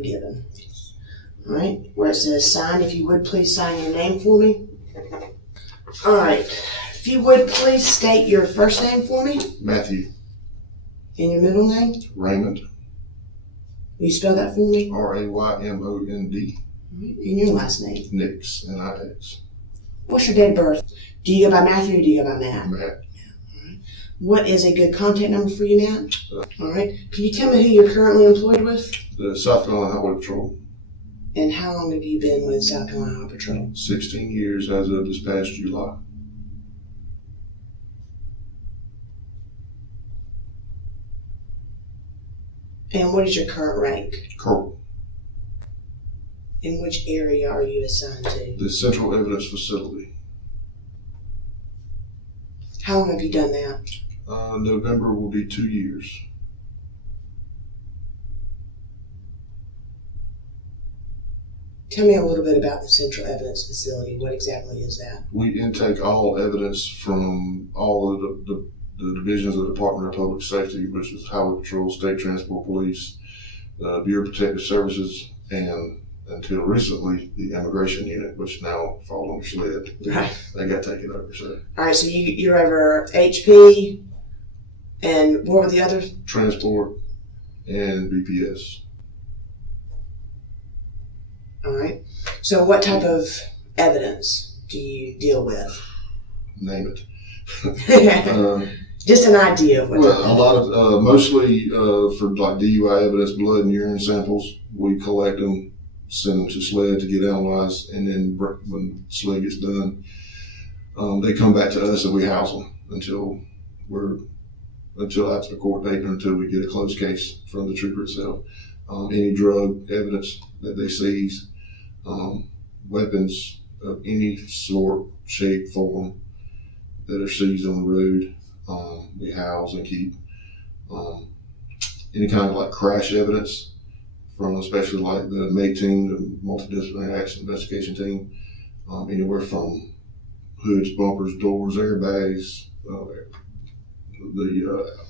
legally given. All right, where it says sign, if you would please sign your name for me. All right, if you would please state your first name for me. Matthew. And your middle name? Raymond. Will you spell that for me? Raymond. And your last name? Nix, N-I-X. What's your date of birth? Do you go by Matthew or do you go by Matt? Matt. What is a good contact number for you, Matt? All right. Can you tell me who you're currently employed with? The South Carolina Highway Patrol. And how long have you been with South Carolina Highway Patrol? 16 years as of this past July. And what is your current rank? Corporal. In which area are you assigned to? The Central Evidence Facility. How long have you done that? November will be 2 years. Tell me a little bit about the Central Evidence Facility. What exactly is that? We intake all evidence from all of the divisions of the Department of Public Safety, which is Highway Patrol, State Transport Police, Bureau of Protective Services, and until recently, the Immigration Unit, which now falls under SLED. Right. They got taken over, so. All right, so you're over HP, and what were the others? Transport and BPS. All right. So what type of evidence do you deal with? Name it. Just an idea of what. Well, a lot of, mostly for like DUI evidence, blood and urine samples, we collect them, send them to SLED to get analyzed, and then when SLED gets done, they come back to us and we house them until after the court date or until we get a closed case from the trooper itself. Any drug evidence that they seize, weapons of any sort, shape, form that are seized on the road, we house and keep. Any kind of like crash evidence from especially like the MATE team, the Multidisciplinary Accident Investigation Team, anywhere from hoods, bumpers, doors, airbags, the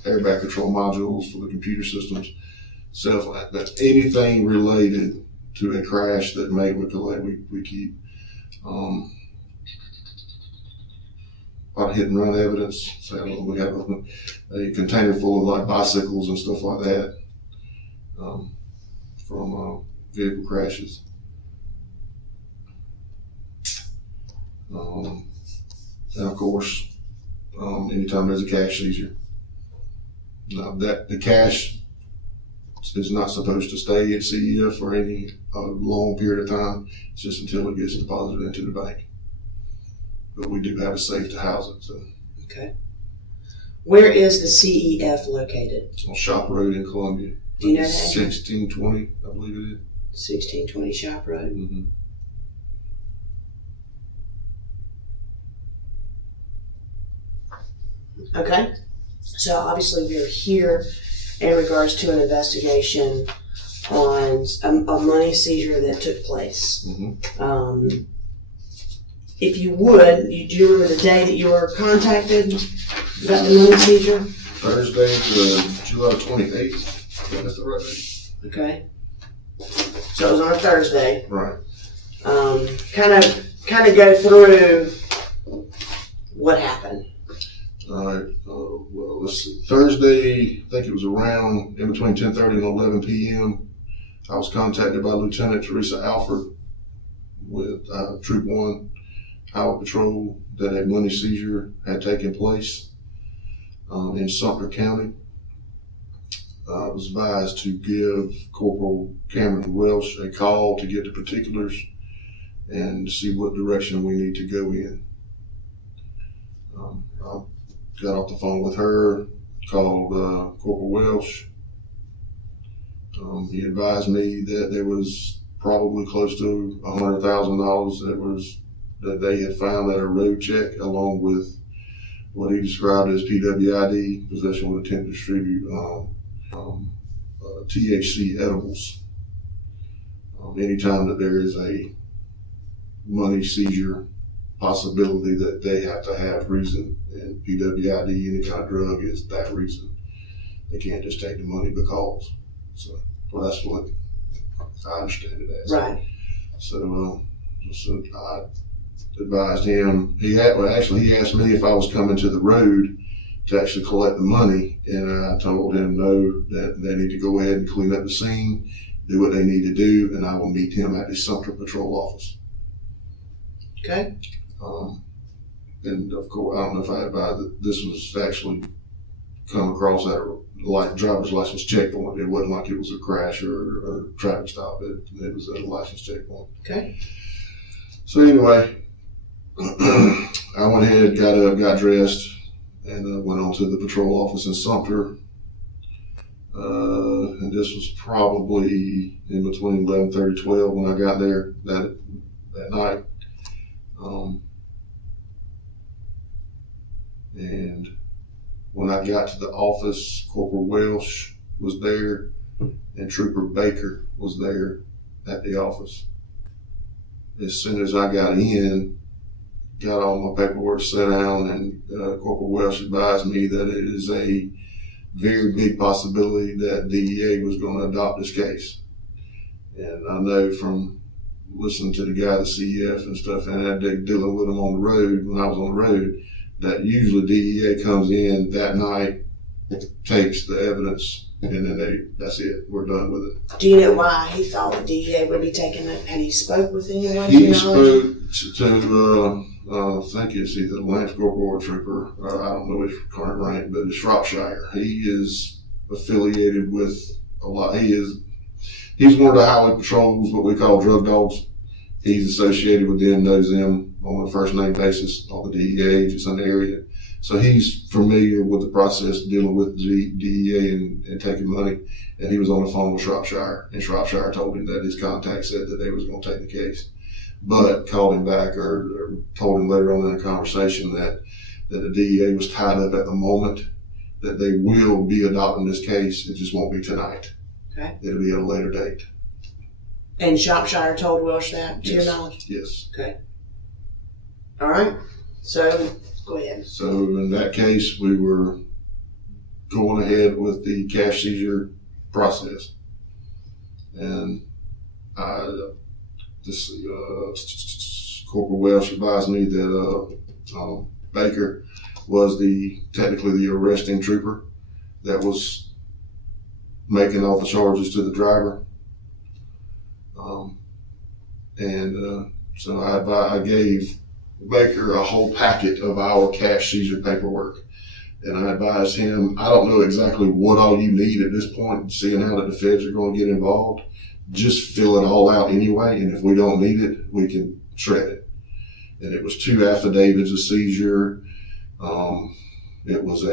airbag control modules for the computer systems, stuff like that. Anything related to a crash that may collect, we keep. A lot of hit and run evidence. So we have a container full of like bicycles and stuff like that from vehicle crashes. And of course, anytime there's a cash seizure. Now that the cash is not supposed to stay at CEF for any long period of time. It's just until it gets deposited into the bank. But we do have a safe to house it. So. Okay. Where is the CEF located? It's on Shop Road in Columbia. Do you know that? 1620, I believe it is. 1620 Shop Road. Mm-hmm. Okay. So obviously we're here in regards to an investigation on a money seizure that took place. Mm-hmm. If you would, do you remember the day that you were contacted about the money seizure? Thursday, July 28th. That's the right date. Okay. So it was on a Thursday. Right. Kind of go through what happened. All right. Well, let's see. Thursday, I think it was around in between 10:30 and 11 p.m. I was contacted by Lieutenant Teresa Alford with Troop 1 Highway Patrol that a money seizure had taken place in Sumter County. I was advised to give Corporal Cameron Welsh a call to get the particulars and see what direction we need to go in. I got off the phone with her, called Corporal Welsh. He advised me that there was probably close to $100,000 that they had found at a road check, along with what he described as PWID, possession with intent to distribute THC edibles. Anytime that there is a money seizure possibility, that they have to have reason, and PWID, any kind of drug, is that reason. They can't just take the money because. So, well, that's what I understand it as. Right. So I advised him. He asked me if I was coming to the road to actually collect the money, and I told him no, that they need to go ahead and clean up the scene, do what they need to do, and I will meet him at the Sumter Patrol office. Okay. And of course, I don't know if I advised that this was actually come across at a driver's license checkpoint. It wasn't like it was a crash or a traffic stop. It was at a license checkpoint. Okay. So anyway, I went ahead, got up, got dressed, and went on to the patrol office in Sumter. And this was probably in between 11:30, 12 when I got there that night. And when I got to the office, Corporal Welsh was there and Trooper Baker was there at the office. As soon as I got in, got all my paperwork set down, and Corporal Welsh advised me that it is a very big possibility that DEA was going to adopt this case. And I know from listening to the guy, the CF and stuff, and dealing with him on the road, when I was on the road, that usually DEA comes in that night, takes the evidence, and then that's it. We're done with it. Do you know why he thought the DEA would be taking it? Had he spoke with anyone? He spoke to I think it's either Lance Corporal or Trooper. I don't know his current rank, but it's Shropshire. He is affiliated with a lot. He's one of the highway patrols, what we call drug dogs. He's associated with them, knows them on a first name basis, all the DEA agents in the area. So he's familiar with the process of dealing with the DEA and taking money. And he was on the phone with Shropshire, and Shropshire told him that his contact said that they was going to take the case, but called him back or told him later on in the conversation that the DEA was tied up at the moment, that they will be adopting this case. It just won't be tonight. Okay. It'll be at a later date. And Shropshire told Welsh that, to Yes. your knowledge? Yes. Okay. All right. So, go ahead. So in that case, we were going ahead with the cash seizure process. And Corporal Welsh advised me that Baker was technically the arresting trooper that was making all the charges to the driver. So I gave Baker a whole packet of our cash seizure paperwork. And I advised him, I don't know exactly what all you need at this point, seeing how that the feds are going to get involved. Just fill it all out anyway, and if we don't need it, we can shred it. And it was 2 affidavits of seizure. It was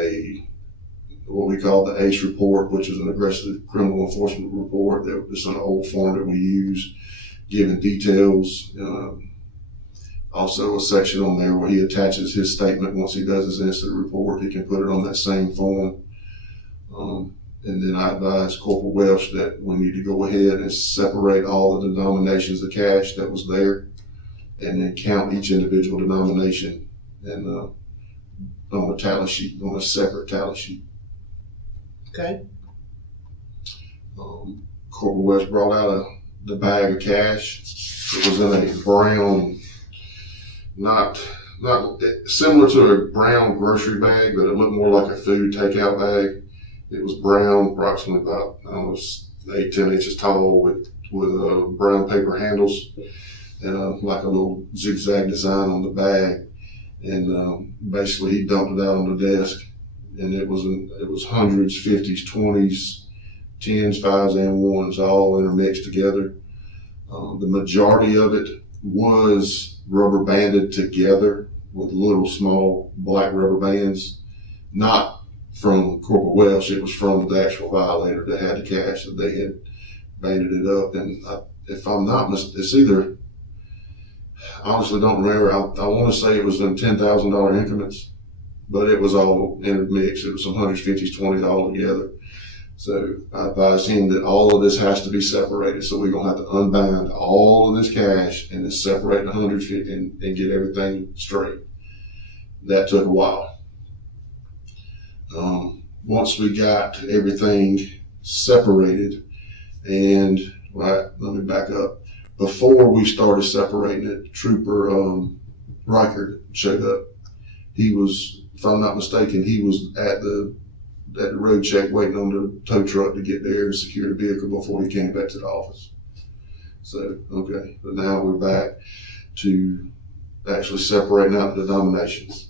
what we call the ACE report, which is an aggressive criminal enforcement report. It's an old form that we use, giving details. Also a section on there where he attaches his statement. Once he does his incident report, he can put it on that same form. And then I advised Corporal Welsh that we need to go ahead and separate all of the denominations of cash that was there, and then count each individual denomination and on a tally sheet, on a separate tally sheet. Okay. Corporal Welsh brought out the bag of cash. It was in a brown, not similar to a brown grocery bag, but it looked more like a food takeout bag. It was brown, approximately about 8-10 inches tall, with brown paper handles and like a little zigzag design on the bag. And basically, he dumped it out on the desk, and it was hundreds, 50s, 20s, 10s, 5s, and 1s all intermixed together. The majority of it was rubber banded together with little small black rubber bands, not from Corporal Welsh. It was from the actual violator that had the cash, that they had banded it up. And if I'm not mistaken, it's either, I honestly don't remember, I want to say it was in $10,000 increments, but it was all intermixed. It was some 150s, 20s all together. So I advised him that all of this has to be separated. So we're going to have to unbind all of this cash and then separate the 150 and get everything straight. That took a while. Once we got everything separated, and right? Let me back up. Before we started separating it, Trooper Reichert showed up. He was, if I'm not mistaken, he was at the road check waiting on the tow truck to get there and secure the vehicle before he came back to the office. So, okay, but now we're back to actually separating out the denominations.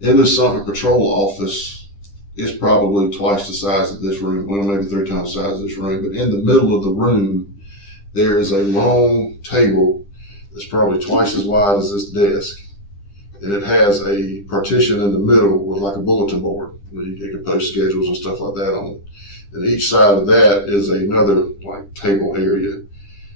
In the Sumter Patrol office, it's probably twice the size of this room, well, maybe 3 times the size of this room, but in the middle of the room, there is a long table that's probably twice as wide as this desk. And it has a partition in the middle with like a bulletin board where you can post schedules and stuff like that on. And each side of that is another like table area.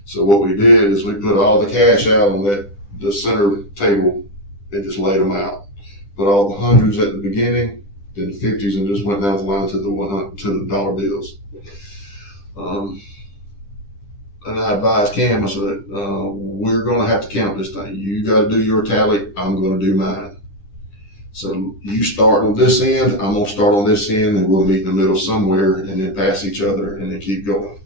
So what we did is we put all the cash out on the center table and just laid them out. Put all the hundreds at the beginning, then the 50s, and just went down the line to the dollar bills. And I advised Cam, I said, we're going to have to count this thing. You got to do your tally. I'm going to do mine. So you start on this end, I'm going to start on this end, and we'll meet in the middle somewhere and then pass each other and then keep going.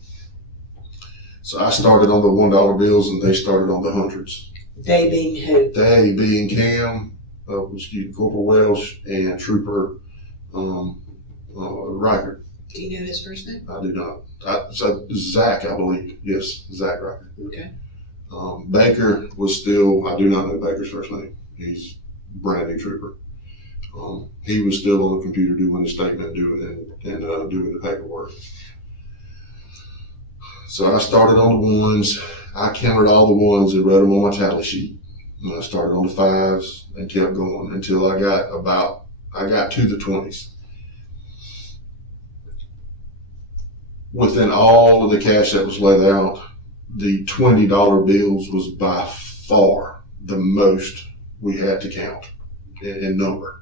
So I started on the $1 bills and they started on the hundreds. They being who? They being Cam, Corporal Welsh, and Trooper Reichert. Do you know his first name? I do not. So Zach, I believe. Yes, Zach Reichert. Okay. Baker was still, I do not know Baker's first name. He's brand new trooper. He was still on the computer doing the statement, doing the paperwork. So I started on the ones. I counted all the ones and wrote them on my tally sheet. And I started on the 5s and kept going until I got to the 20s. Within all of the cash that was laid out, the $20 bills was by far the most we had to count in number.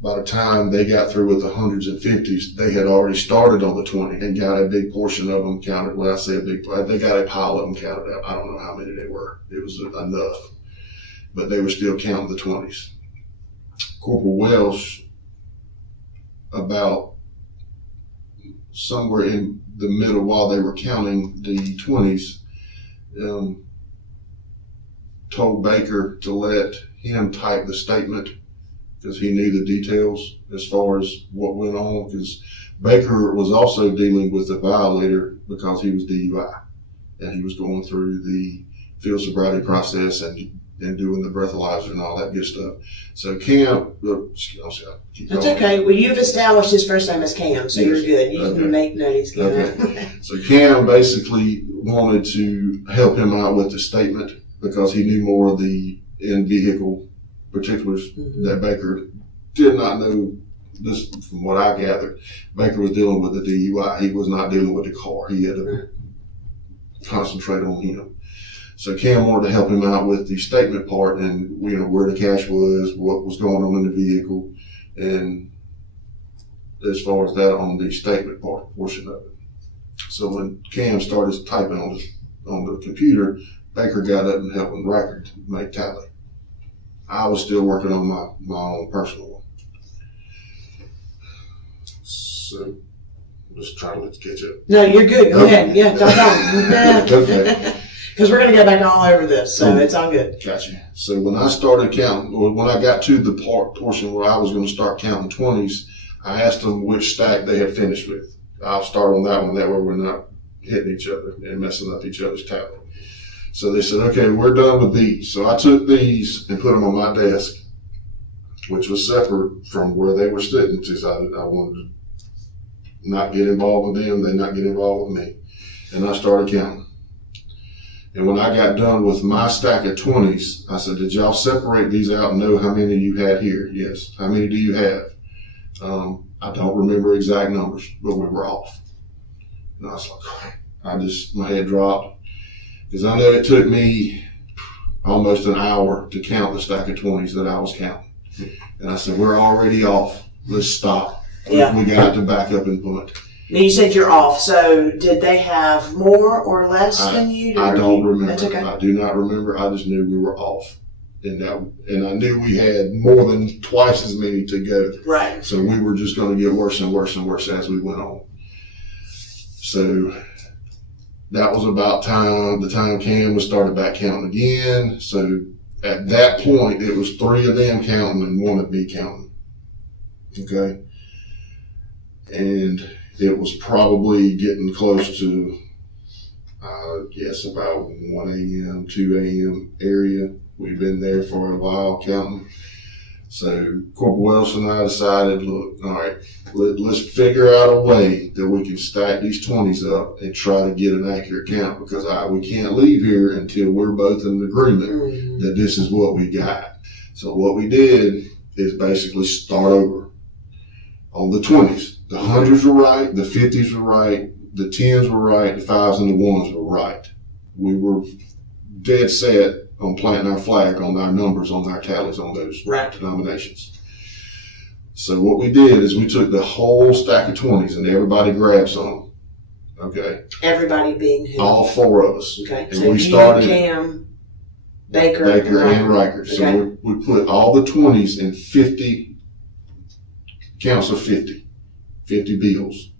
By the time they got through with the hundreds and 50s, they had already started on the 20 and got a big portion of them counted. When I say a big, they got a pile of them counted out. I don't know how many they were. It was enough, but they were still counting the 20s. Corporal Welsh, about somewhere in the middle while they were counting the 20s, told Baker to let him type the statement because he knew the details as far as what went on, because Baker was also dealing with the violator because he was DUI and he was going through the field sobriety process and doing the breathalyzer and all that good stuff. So Cam, that's okay. Well, you've established his first name as Cam, so you're good. You can make notes. Okay. So Cam basically wanted to help him out with the statement because he knew more of the in-vehicle particulars that Baker did not know. This, from what I gathered, Baker was dealing with the DUI. He was not dealing with the car. He had to concentrate on him. So Cam wanted to help him out with the statement part and where the cash was, what was going on in the vehicle, and as far as that on the statement portion of it. So when Cam started typing on the computer, Baker got up and helped him record make tally. I was still working on my own personal one. So just trying to let you catch up. No, you're good. Go ahead. Yeah, don't. Okay. Because we're going to go back all over this, so it's all good. Gotcha. So when I started counting, or when I got to the portion where I was going to start counting 20s, I asked them which stack they had finished with. I'll start on that one. That way we're not hitting each other and messing up each other's tally. So they said, okay, we're done with these. So I took these and put them on my desk, which was separate from where they were sitting, because I wanted to not get involved with them, they not get involved with me. And I started counting. And when I got done with my stack of 20s, I said, did y'all separate these out and know how many you had here? Yes. How many do you have? I don't remember exact numbers, but we were off. And I was like, my head dropped. Because I know it took me almost an hour to count the stack of 20s that I was counting. And I said, we're already off. Let's stop. Yeah. We got to back up and punt. Now you said you're off, so did they have more or less than you? I don't remember. That's okay. I do not remember. I just knew we were off. And I knew we had more than twice as many to go. Right. So we were just going to get worse and worse and worse as we went on. So that was about the time Cam was started back counting again. So at that point, it was 3 of them counting and 1 of me counting. Okay. And it was probably getting close to, I guess, about 1 a.m., 2 a.m. area. We've been there for a while counting. So Corporal Wilson and I decided, look, all right, let's figure out a way that we can stack these 20s up and try to get an accurate count, because we can't leave here until we're both in agreement that this is what we got. So what we did is basically start over on the 20s. The 100s were right, the 50s were right, the 10s were right, the 5s and the 1s were right. We were dead set on planting our flag on our numbers, on our tallies, on those denominations. So what we did is we took the whole stack of 20s and everybody grabbed some. Okay. Everybody being who? All 4 of us. Okay. And so we started Cam, Baker and Riker. So okay. we put all the 20s in 50 counts of 50 bills.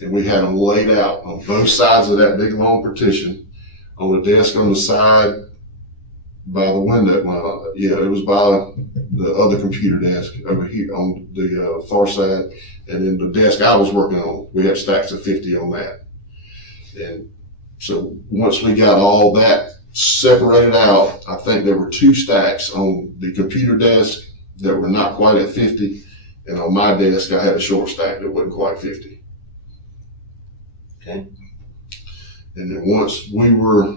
And we had them laid out on both sides of that big long partition, on the desk on the side by the window. Well, yeah, it was by the other computer desk over here on the far side. And then the desk I was working on, we had stacks of 50 on that. And so once we got all that separated out, I think there were 2 stacks on the computer desk that were not quite at 50. And on my desk, I had a short stack that wasn't quite 50. Okay. And then once we were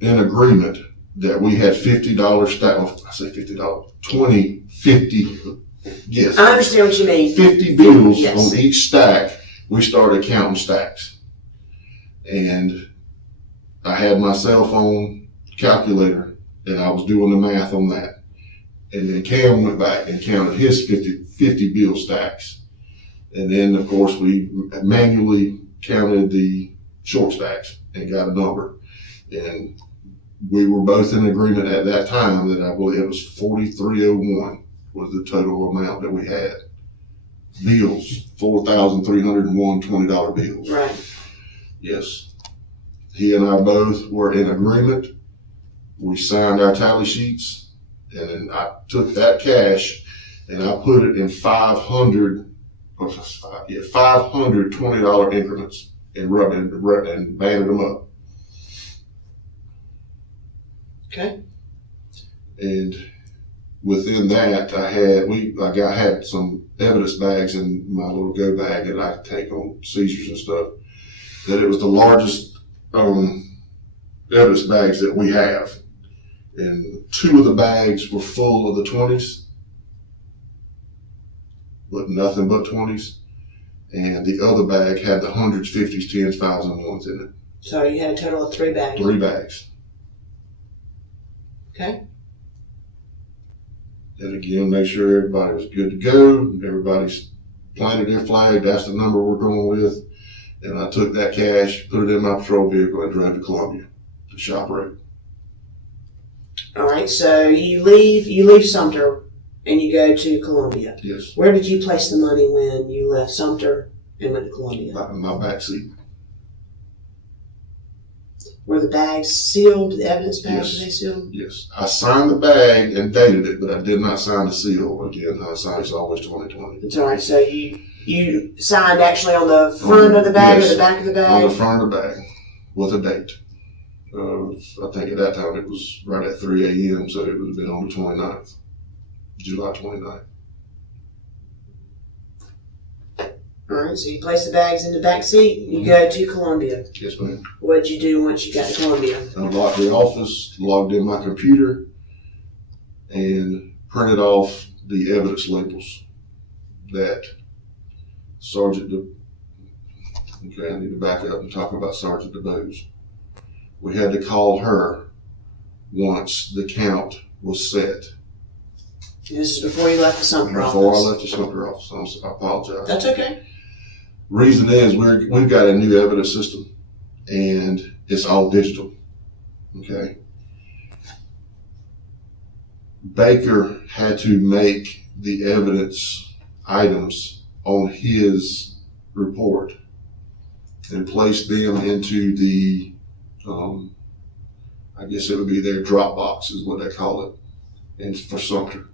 in agreement that we had $50 stack, I say $50, 50, yes. I understand what you mean. 50 bills yes. on each stack, we started counting stacks. And I had my cell phone calculator and I was doing the math on that. And then Cam went back and counted his 50 bill stacks. And then, of course, we manually counted the short stacks and got a number. And we were both in agreement at that time that I believe it was 4,301 was the total amount that we had. Bills, 4,301 $20 bills. Right. Yes. He and I both were in agreement. We signed our tally sheets, and then I took that cash and I put it in 500 $20 increments and banded them up. Okay. And within that, I had some evidence bags in my little go bag that I could take on seizures and stuff. That it was the largest evidence bags that we have, and 2 of the bags were full of the 20s, but nothing but 20s, and the other bag had the 100s, 50s, 10s, 5s, and 1s in it. So you had a total of 3 bags. 3 bags. Okay. And again, make sure everybody was good to go. Everybody's planted their flag. That's the number we're going with. And I took that cash, put it in my patrol vehicle, and drove to Columbia to shop road. All right. So you leave Sumter and you go to Columbia. Yes. Where did you place the money when you left Sumter and went to Columbia? In my back seat. Were the bags sealed? The evidence bags, Yes. were they sealed? Yes. I signed the bag and dated it, but I did not sign the seal. Again, hindsight's always 20/20. It's all right. So you signed actually on the front of the bag yes, or the back of the bag? On the front of the bag with a date. I think at that time it was right at 3 a.m., so it would have been on the 29th, July 29th. All right, so you place the bags in the back seat, you go to Columbia. Yes, ma'am. What'd you do once you got to Columbia? Unlocked the office, logged in my computer, and printed off the evidence labels that okay, I need to back up and talk about Sergeant DeBose. We had to call her once the count was set. This is before you left the Sumter office. Before I left the Sumter office. I apologize. That's okay. Reason is we've got a new evidence system and it's all digital. Okay. Baker had to make the evidence items on his report. and placed them into the, I guess it would be their drop box is what they call it, and for Sumter.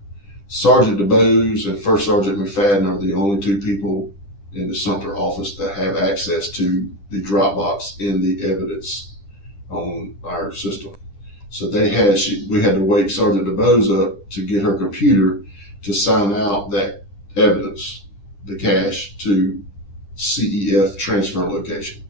Sergeant DeBose and First Sergeant McFadden are the only two people in the Sumter office that have access to the drop box in the evidence on our system. So we had to wake Sergeant DeBose up to get her computer to sign out that evidence, the cash, to CEF transfer location.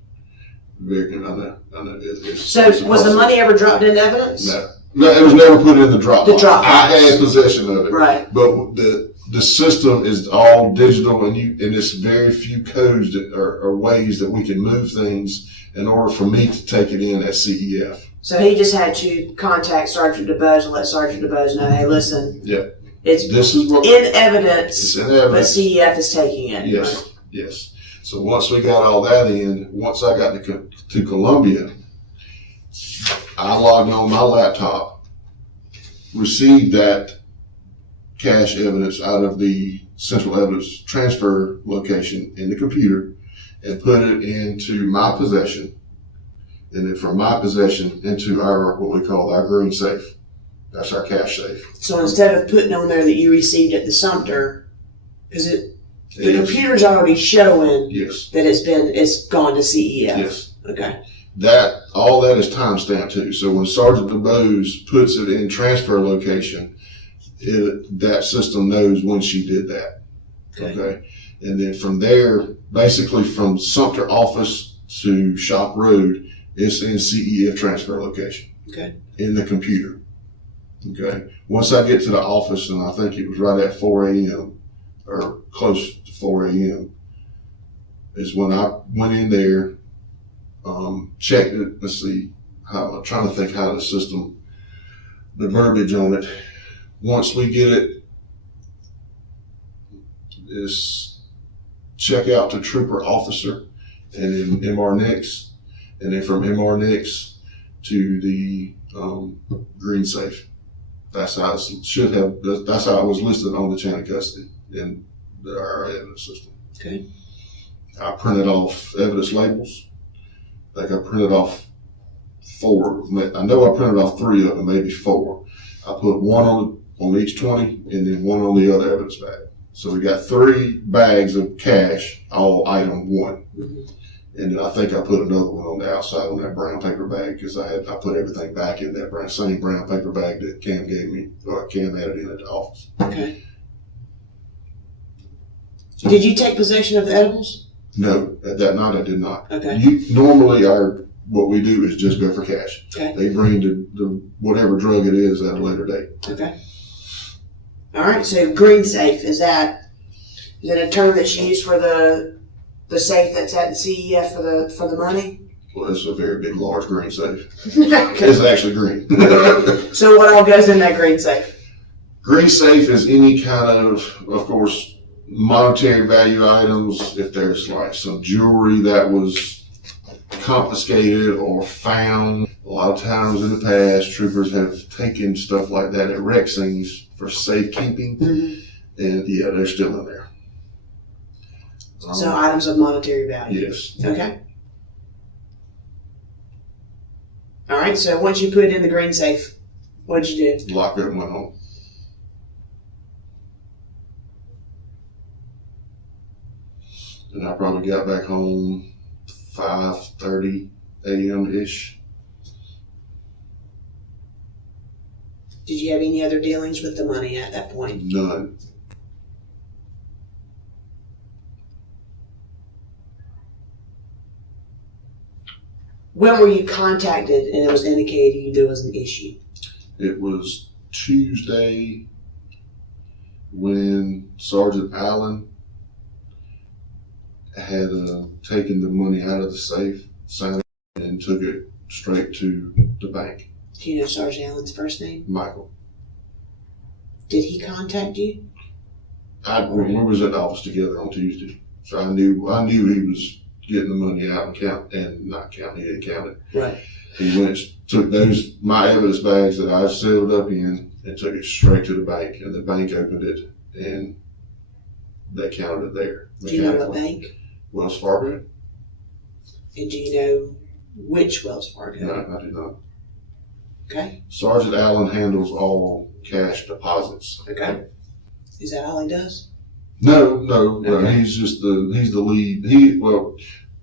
Very good. I know. So was the money ever dropped in evidence? No, it was never put in the drop box. I had possession of it. Right. But the system is all digital, and it's very few codes or ways that we can move things in order for me to take it in at CEF. So he just had to contact Sergeant DeBose and let Sergeant DeBose know, hey, listen. Yeah. It's in evidence, but CEF is taking it. Yes. Right? Yes. So once we got all that in, once I got to Columbia, I logged on my laptop, received that cache evidence out of the central evidence transfer location in the computer, and put it into my possession, and then from my possession into what we call our green safe. That's our cache safe. So instead of putting on there that you received at the Sumter, because the computer's already showing yes. that it's gone to CEF. Yes. Okay. All that is timestamped too. So when Sergeant DeBose puts it in transfer location, that system knows when she did that. Okay. And then from there, basically from Sumter office to Shop Road, it's in CEF transfer location. Okay. In the computer. Okay. Once I get to the office, and I think it was right at 4 a.m. or close to 4 a.m. is when I went in there, checked it. Let's see, I'm trying to think how the verbiage on it. Once we get it, is check out to Trooper Officer, and then MR Nix, and then from MR Nix to the green safe. That's how that's how it was listed on the chain of custody in our evidence system. Okay. I printed off evidence labels. I think I printed off 4. I know I printed off 3 of them, maybe 4. I put one on each 20 and then one on the other evidence bag. So we got 3 bags of cash, all item 1. Mm-hmm. And then I think I put another one on the outside on that brown paper bag because I put everything back in that same brown paper bag that Cam gave me, or Cam added in at the office. Okay. Did you take possession of the edibles? No, at that night I did not. Okay. Normally what we do is just go for cash. Okay. They bring the whatever drug it is at a later date. Okay. All right. So green safe, is that a term that's used for the safe that's at the CEF for the money? Well, it's a very big, large green safe. Okay. It's actually green. So what all goes in that green safe? Green safe is any kind of course, monetary value items. If there's like some jewelry that was confiscated or found, a lot of times in the past, troopers have taken stuff like that at wreck scenes for safekeeping, mm-hmm. And yeah, they're still in there. So items of monetary value. Yes. Okay. All right. So once you put it in the green safe, what did you do? Locked it and went home. And I probably got back home 5:30 a.m. ish. Did you have any other dealings with the money at that point? None. When were you contacted and it was indicated to you there was an issue? It was Tuesday when Sergeant Allen had taken the money out of the safe, signed it, and took it straight to the bank. Do you know Sergeant Allen's first name? Michael. Did he contact you? We was at the office together on Tuesday, so I knew he was getting the money out and not count. He didn't count it. Right. He went, took my evidence bags that I sealed up in, and took it straight to the bank, and the bank opened it, and they counted it there. Do you know what bank? Wells Fargo. And do you know which Wells Fargo? No, I do not. Okay. Sergeant Allen handles all cash deposits. Okay. Is that all he does? No. Okay. He's the lead.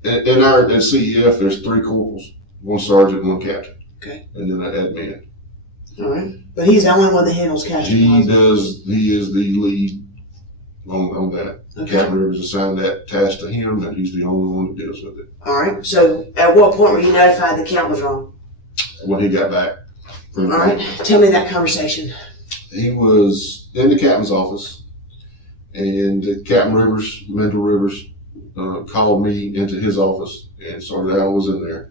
At CEF, there's 3 corporals, 1 sergeant, 1 captain. Okay. And then an admin. All right. But he's the only one that handles cash deposits. He is the lead on that. Okay. Captain Rivers assigned that task to him, and he's the only one that deals with it. All right. So at what point were you notified the count was wrong? When he got back. All right. Tell me that conversation. He was in the captain's office, and Captain Rivers, Mental Rivers, called me into his office, and Sergeant Allen was in there,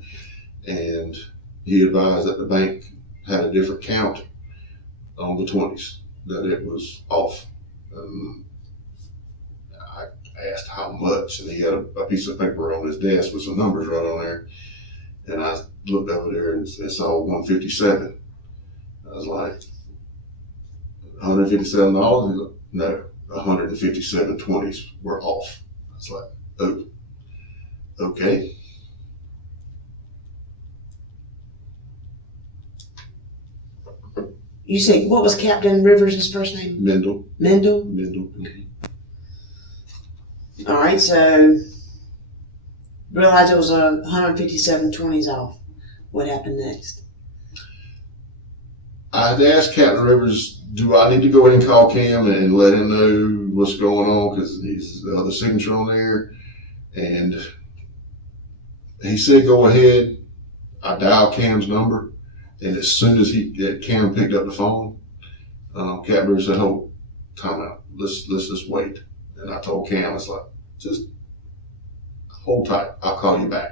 and he advised that the bank had a different count on the 20s, that it was off. I asked how much, and he had a piece of paper on his desk with some numbers right on there, and I looked over there and saw 157. I was like, $157? He's like, no, 157 20s were off. I was like, oh, okay. You say, what was Captain Rivers' first name? Mendel. Mendel? Mendel. All right, so realized it was 157 20s off. What happened next? I asked Captain Rivers, do I need to go in and call Cam and let him know what's going on? Because he's the other signature on there. And he said, go ahead. I dialed Cam's number. And as soon as Cam picked up the phone, Captain Rivers said, hold, time out. Let's just wait. And I told Cam, it's like, just hold tight. I'll call you back.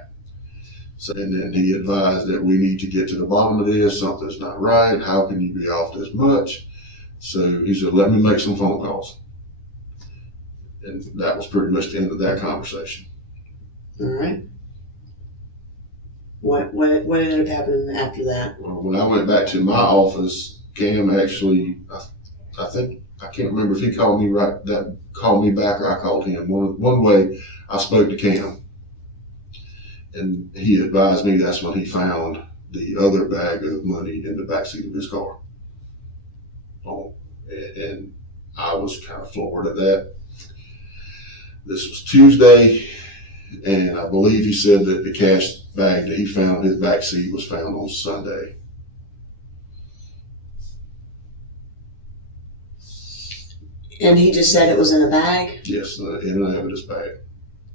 So, and then he advised that we need to get to the bottom of this. Something's not right. How can you be off this much? So he said, let me make some phone calls. And that was pretty much the end of that conversation. All right. What ended up happening after that? Well, when I went back to my office, Cam actually, I can't remember if he called me back or I called him. One way I spoke to Cam. And he advised me that's when he found the other bag of money in the backseat of his car. Oh, and I was kind of floored at that. This was Tuesday, and I believe he said that the cash bag that he found in his backseat was found on Sunday. And he just said it was in a bag? Yes, in an evidence bag.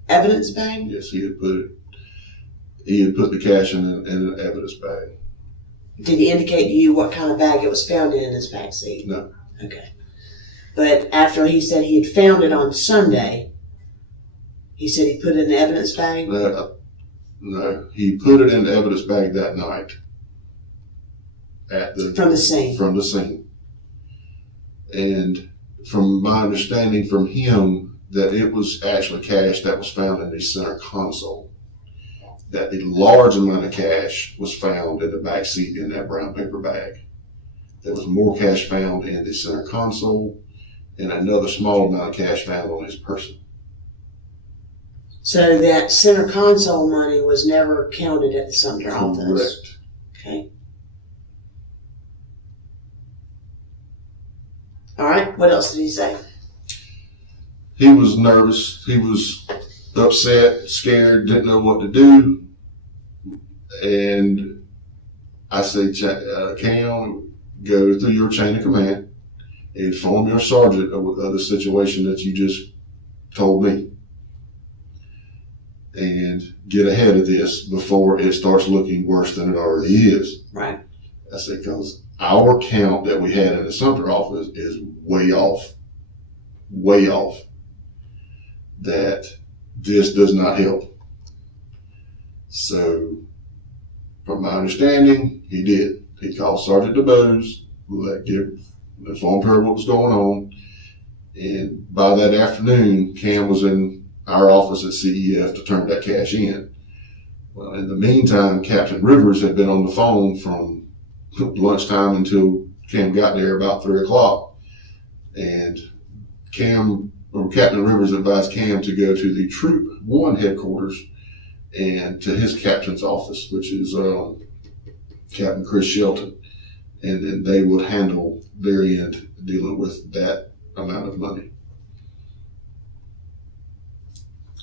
Evidence bag? Yes, he had put the cash in an evidence bag. Did he indicate to you what kind of bag it was found in his backseat? No. Okay. But after he said he had found it on Sunday, he said he put it in the evidence bag? No, he put it in the evidence bag that night. From the scene? From the scene. And from my understanding from him, that it was actually cash that was found in the center console. That the large amount of cash was found in the back seat in that brown paper bag. There was more cash found in the center console and another small amount of cash found on his person. So that center console money was never counted at the Sumter office? Correct. Okay. All right, what else did he say? He was nervous. He was upset, scared, didn't know what to do. And I said, Cam, go through your chain of command, inform your sergeant of the situation that you just told me, and get ahead of this before it starts looking worse than it already is. Right. I said, because our count that we had in the Sumter office is way off. That this does not help. So, from my understanding, he did. He called Sergeant DeBose, informed her what was going on, and by that afternoon, Cam was in our office at CEF to turn that cash in. Well, in the meantime, Captain Rivers had been on the phone from lunchtime until Cam got there about 3 o'clock, and Captain Rivers advised Cam to go to the Troop 1 headquarters and to his captain's office, which is Captain Chris Shelton, and then they would handle their end dealing with that amount of money.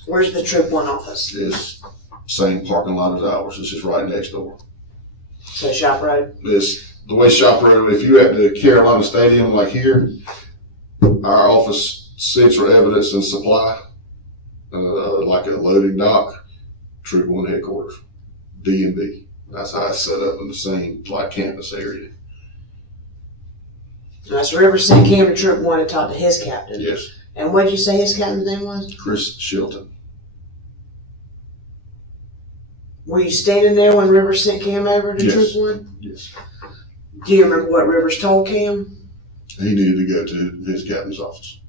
Where's the Troop 1 office? It's same parking lot as ours. It's just right next door. So Shop Road? It's the way Shop Road, if you're at the Carolina Stadium like here, our office sits for evidence and supply, like a loading dock, Troop 1 headquarters, D&B. That's how it's set up in the same like campus area. All right, so River sent Cam to Troop 1 to talk to his captain. Yes. And what did you say his captain's name was? Chris Shelton. Were you standing there when Rivers sent Cam over to Yes. Troop 1? Yes. Do you remember what Rivers told Cam? He needed to go to his captain's office.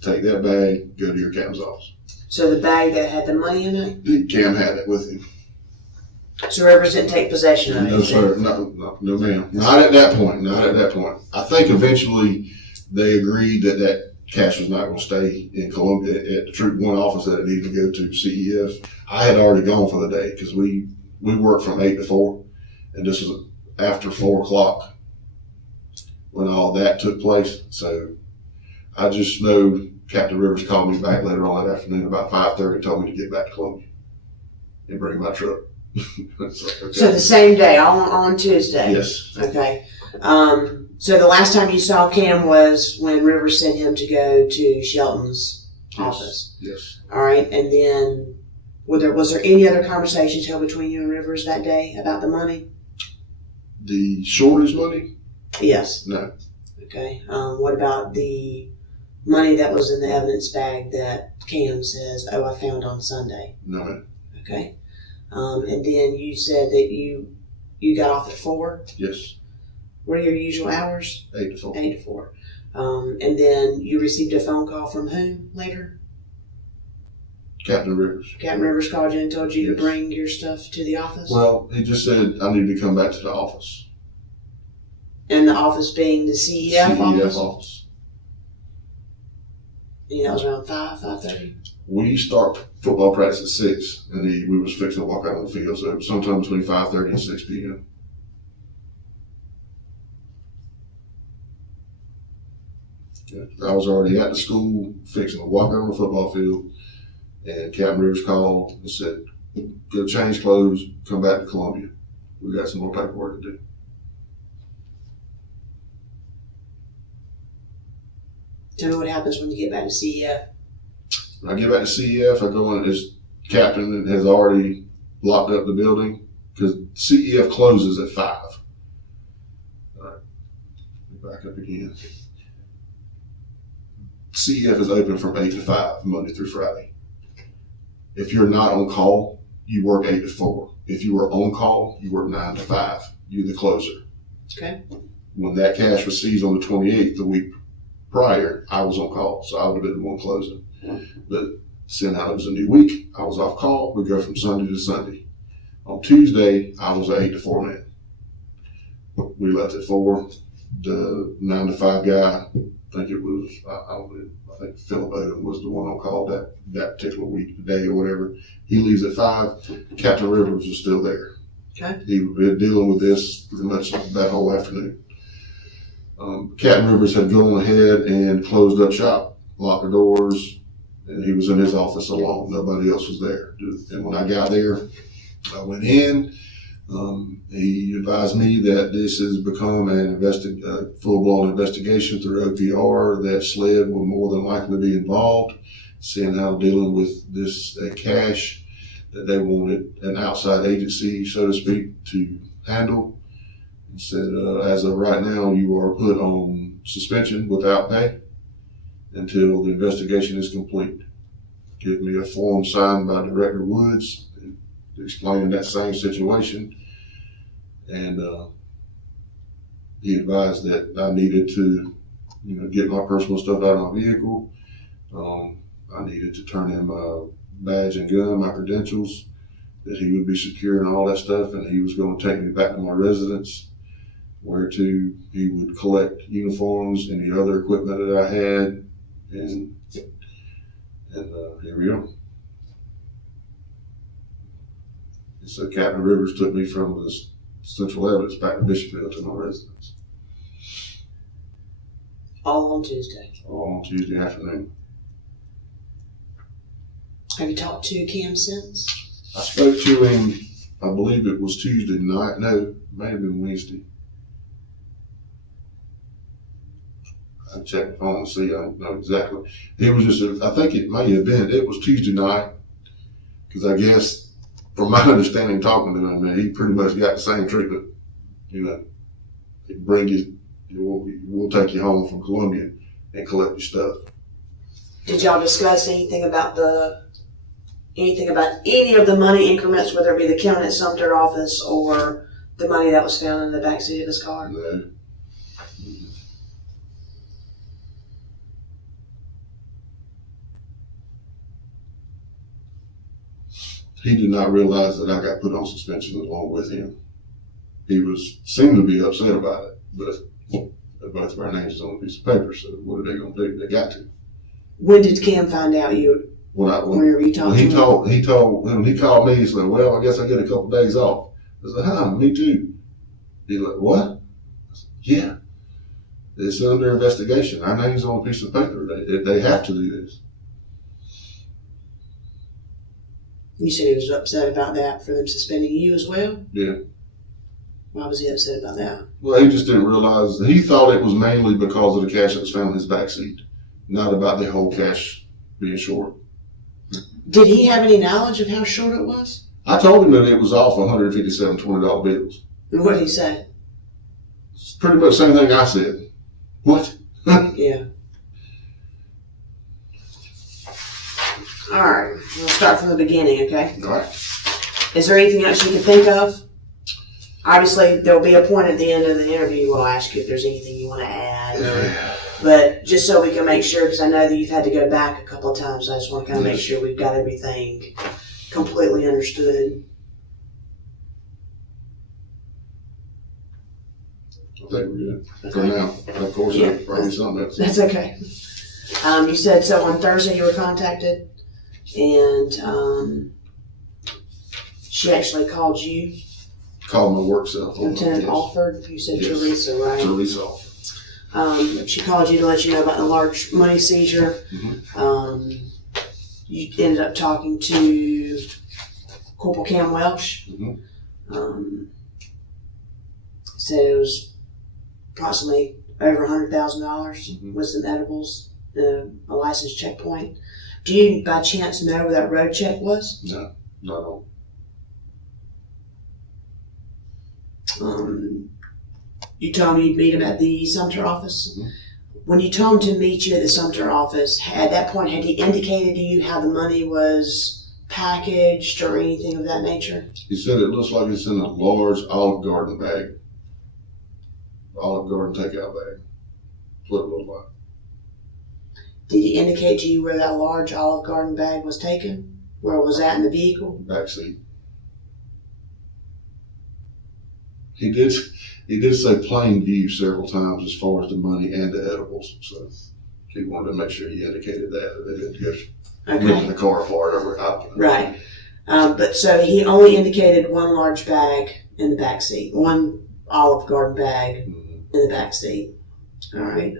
Take that bag, go to your captain's office. So the bag that had the money in it? Cam had it with him. So Rivers didn't take possession of it? No, sir. No, ma'am. Not at that point. Not at that point. I think eventually they agreed that cash was not going to stay in Columbia at the Troop 1 office, that it needed to go to CEF. I had already gone for the day because we worked from 8 to 4, and this was after 4 o'clock when all that took place. So I just know Captain Rivers called me back later on that afternoon about 5:30, told me to get back to Columbia and bring my truck. Okay. So the same day, on Tuesday? Yes. Okay. So the last time you saw Cam was when Rivers sent him to go to Shelton's office? Yes. All right. And then was there any other conversations held between you and Rivers that day about the money? The shortage money? Yes. No. Okay. What about the money that was in the evidence bag that Cam says, I found on Sunday? No, ma'am. Okay. And then you said that you got off at 4? Yes. What are your usual hours? 8 to 4. 8 to 4. And then you received a phone call from whom later? Captain Rivers. Captain Rivers called you and told you Yes. to bring your stuff to the office? Well, he just said I need to come back to the office. And the office being the CEF office? office. And that was around 5:30? We start football practice at 6, and we was fixing to walk out on the field, so sometime between 5:30 and 6 p.m. Yeah, I was already at the school fixing to walk out on the football field, and Captain Rivers called and said, go change clothes, come back to Columbia. We got some more paperwork to do. Tell me what happens when you get back to CEF. When I get back to CEF, I go in, his captain has already locked up the building because CEF closes at 5. All right, back up again. CEF is open from 8 to 5, Monday through Friday. If you're not on call, you work 8 to 4. If you are on call, you work 9 to 5. You're the closer. Okay. When that cash was seized on the 28th, the week prior, I was on call, so I would have been the one closing. But seeing how it was a new week, I was off call. We go from Sunday to Sunday. On Tuesday, I was an 8 to 4 man. We left at 4. The 9 to 5 guy, I think it was, I think Philip Odom was the one on call that particular week, day or whatever. He leaves at 5. Captain Rivers was still there. Okay. He was dealing with this pretty much that whole afternoon. Captain Rivers had gone ahead and closed up shop, locked the doors, and he was in his office alone. Nobody else was there. And when I got there, I went in. He advised me that this has become a full-blown investigation through OPR, that SLED will more than likely be involved, seeing how dealing with this cash, that they wanted an outside agency, so to speak, to handle. He said, as of right now, you are put on suspension without pay until the investigation is complete. Give me a form signed by Director Woods explaining that same situation. And he advised that I needed to, get my personal stuff out of my vehicle. I needed to turn in my badge and gun, my credentials, that he would be secure and all that stuff, and he was going to take me back to my residence, where he would collect uniforms, any other equipment that I had, and here we are. He said Captain Rivers took me from this central evidence back to Bishopville to my residence. All on Tuesday. All on Tuesday afternoon. Have you talked to Cam since? I spoke to him, I believe it was Tuesday night. No, it may have been Wednesday. I checked the phone to see, I don't know exactly. It was just, I think it may have been, it was Tuesday night. Because I guess, from my understanding talking to him, man, he pretty much got the same treatment. You know, he'd bring you, we'll take you home from Columbia and collect your stuff. Did y'all discuss anything about any of the money increments, whether it be the county at Sumter office or the money that was found in the backseat of his car? No. He did not realize that I got put on suspension along with him. He seemed to be upset about it, but both of our names on a piece of paper, so what are they going to do? They got to. When did Cam find out you? Whenever you talked to him? He called me, he said, well, I guess I get a couple days off. I said, me too. He's like, what? I said, yeah. It's under investigation. Our name's on a piece of paper. They have to do this. You said he was upset about that for them suspending you as well? Yeah. Why was he upset about that? Well, he just didn't realize. He thought it was mainly because of the cash that was found in his backseat, not about the whole cash being short. Did he have any knowledge of how short it was? I told him that it was off 157 $20 bills. And what did he say? It's pretty much the same thing I said. What? Yeah. All right, we'll start from the beginning, okay? All right. Is there anything else you can think of? Obviously, there'll be a point at the end of the interview where I'll ask you if there's anything you want to add. But just so we can make sure, because I know that you've had to go back a couple of times, I just want to kind of make sure we've got everything completely understood. I think we're good Okay. for now. Of course, Yeah. I'll probably something else. That's okay. You said so on Thursday you were contacted, and she actually called you, Called my work cell phone. Lieutenant Yes. Alford. You said Yes. Teresa, right? Teresa Alford. She called you to let you know about the large money seizure. Mhm. You ended up talking to Corporal Cam Welsh. Said it was approximately over $100,000 Mhm. with some edibles, a license checkpoint. Do you by chance know where that road check was? No, not all. You told me you'd meet him at the Sumter office. Mhm. When you told him to meet you at the Sumter office, at that point, had he indicated to you how the money was packaged or anything of that nature? He said it looks like it's in a large Olive Garden bag. Olive Garden takeout bag. That's what it looked like. Did he indicate to you where that large Olive Garden bag was taken? Where it was at in the vehicle? Backseat. He did say plain view several times as far as the money and the edibles. So he wanted to make sure he indicated that they didn't just rip the car apart over it. Right. But so he only indicated one large bag in the back seat, one Olive Garden bag in the back seat. All right.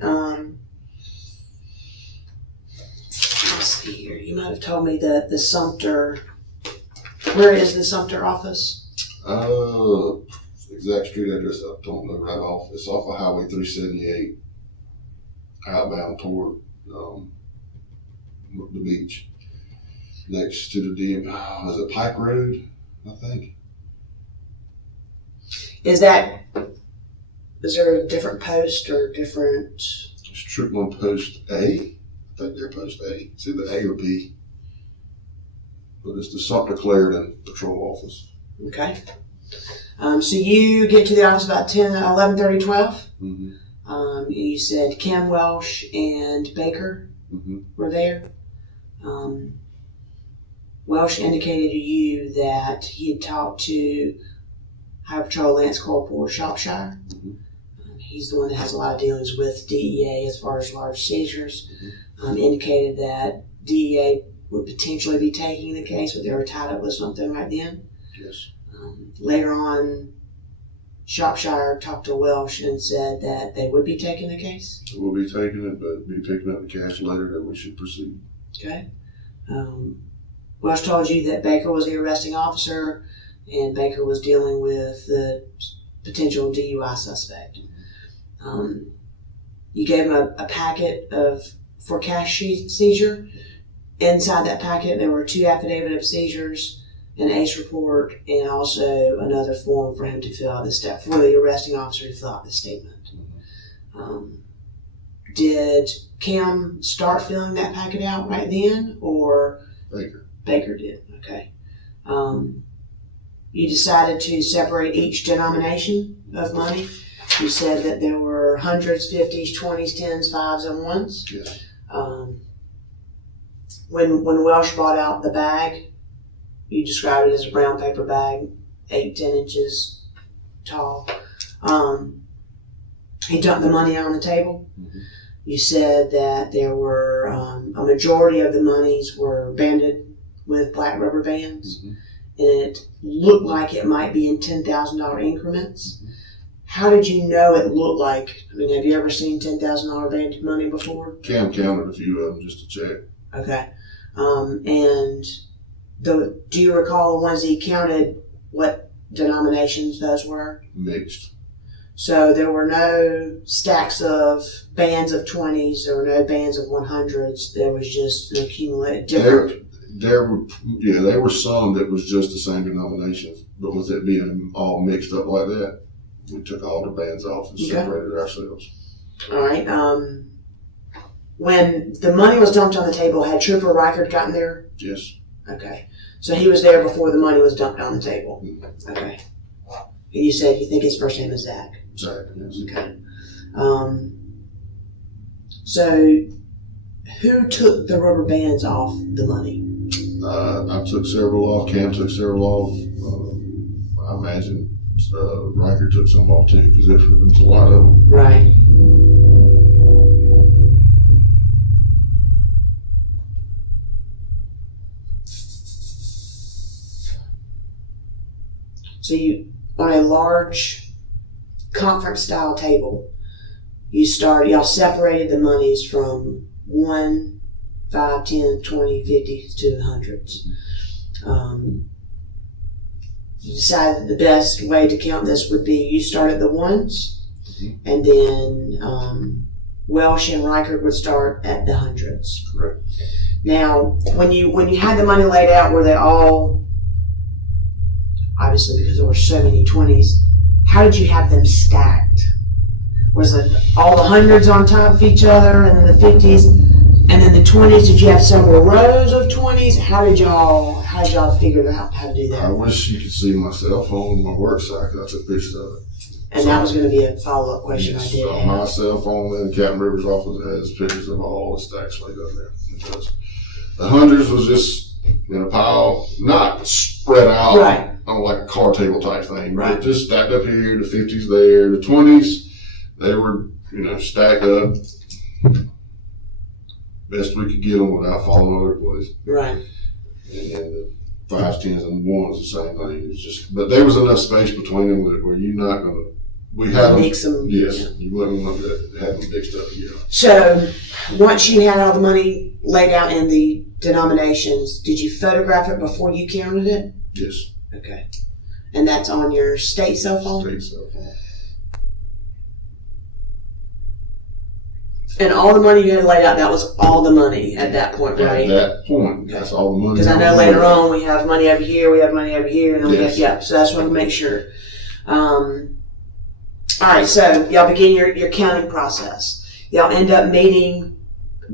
Let's see here. You might have told me that the Sumter. Where is the Sumter office? Exact street address I don't know right off. It's off of Highway 378, outbound toward the beach, next to the is it Pike Road? I think. Is there a different post or different? It's Troop 1 Post A. I think they're Post A. It's either A or B. But it's the Sumter Clarendon Patrol Office. Okay. So you get to the office about 11:30, 12. Mm-hmm. You said Cam Welsh and Baker were there. Welsh indicated to you that he had talked to High Patrol Lance Corporal Shropshire. He's the one that has a lot of dealings with DEA as far as large seizures. Indicated that DEA would potentially be taking the case, but they were tied up with something right then. Yes. Later on, Shropshire talked to Welsh and said that they would be taking the case. We'll be taking it, but be picking up the cash later that we should proceed. Okay. Welsh told you that Baker was the arresting officer and Baker was dealing with the potential DUI suspect. You gave him a packet for cash seizure. Inside that packet, there were 2 affidavit of seizures, an ACE report, and also another form for him to fill out for the arresting officer to fill out the statement. Did Cam start filling that packet out right then, or Baker did? Okay. You decided to separate each denomination of money. You said that there were hundreds, 50s, 20s, 10s, 5s, and 1s. Yes. When Welsh brought out the bag, you described it as a brown paper bag, 8, 10 inches tall. He dumped the money on the table. Mm-hmm. You said that there were a majority of the monies were banded with black rubber bands, Mm-hmm. and it looked like it might be in $10,000 increments. Mm-hmm. How did you know it looked like? I mean, have you ever seen $10,000 banded money before? Cam counted a few of them just to check. Okay. And do you recall the ones that he counted, what denominations those were? Mixed. So there were no stacks of bands of 20s, there were no bands of 100s, there was just an accumulated different. There were some that was just the same denominations, but with it being all mixed up like that, we took all the bands off and separated ourselves. All right. When the money was dumped on the table, had Trooper Reichert gotten there? Yes. Okay. So he was there before the money was dumped on the table. Mm-hmm. Okay. And you said you think his first name is Zach. Zach, yes. Okay. So who took the rubber bands off the money? I took several off. Cam took several off. I imagine Riker took some off too, because there was a lot of them. Right. So you, on a large conference style table, y'all separated the monies from 1, 5, 10, 20, 50 to the hundreds. You decided that the best way to count this would be you start at the 1s, Mm-hmm. and then Welsh and Reichert would start at the 100s. Correct. Now, when you had the money laid out, were they all, obviously because there were so many 20s, how did you have them stacked? Was it all the 100s on top of each other, and then the 50s, and then the 20s? Did you have several rows of 20s? How did y'all figure out how to do that? I wish you could see my cell phone, my work site. I took pictures of it. And that was going to be a follow-up question I did So have. my cell phone in Captain Rivers' office has pictures of all the stacks laid up there. Because the hundreds was just in a pile, not spread out Right. on like a car table type thing, Right. but just stacked up here. The 50s there, the 20s, they were stacked up best we could get them without falling all over the place. Right. And then the 5s, 10s, and 1s the same thing. It was just, but there was enough space between them where you're not going to. We had them. Mix them. Yes, Yeah. you wouldn't want to have them mixed up here. So, once you had all the money laid out in the denominations, did you photograph it before you counted it? Yes. Okay. And that's on your state cell phone? State cell phone. And all the money you had laid out, that was all the money at that point, right? At that point, that's all the money. Because I know later on we have money over here, we have money over here, and then we have, Yes. yeah, so that's what I want to make sure. All right, so y'all begin your counting process. Y'all end up meeting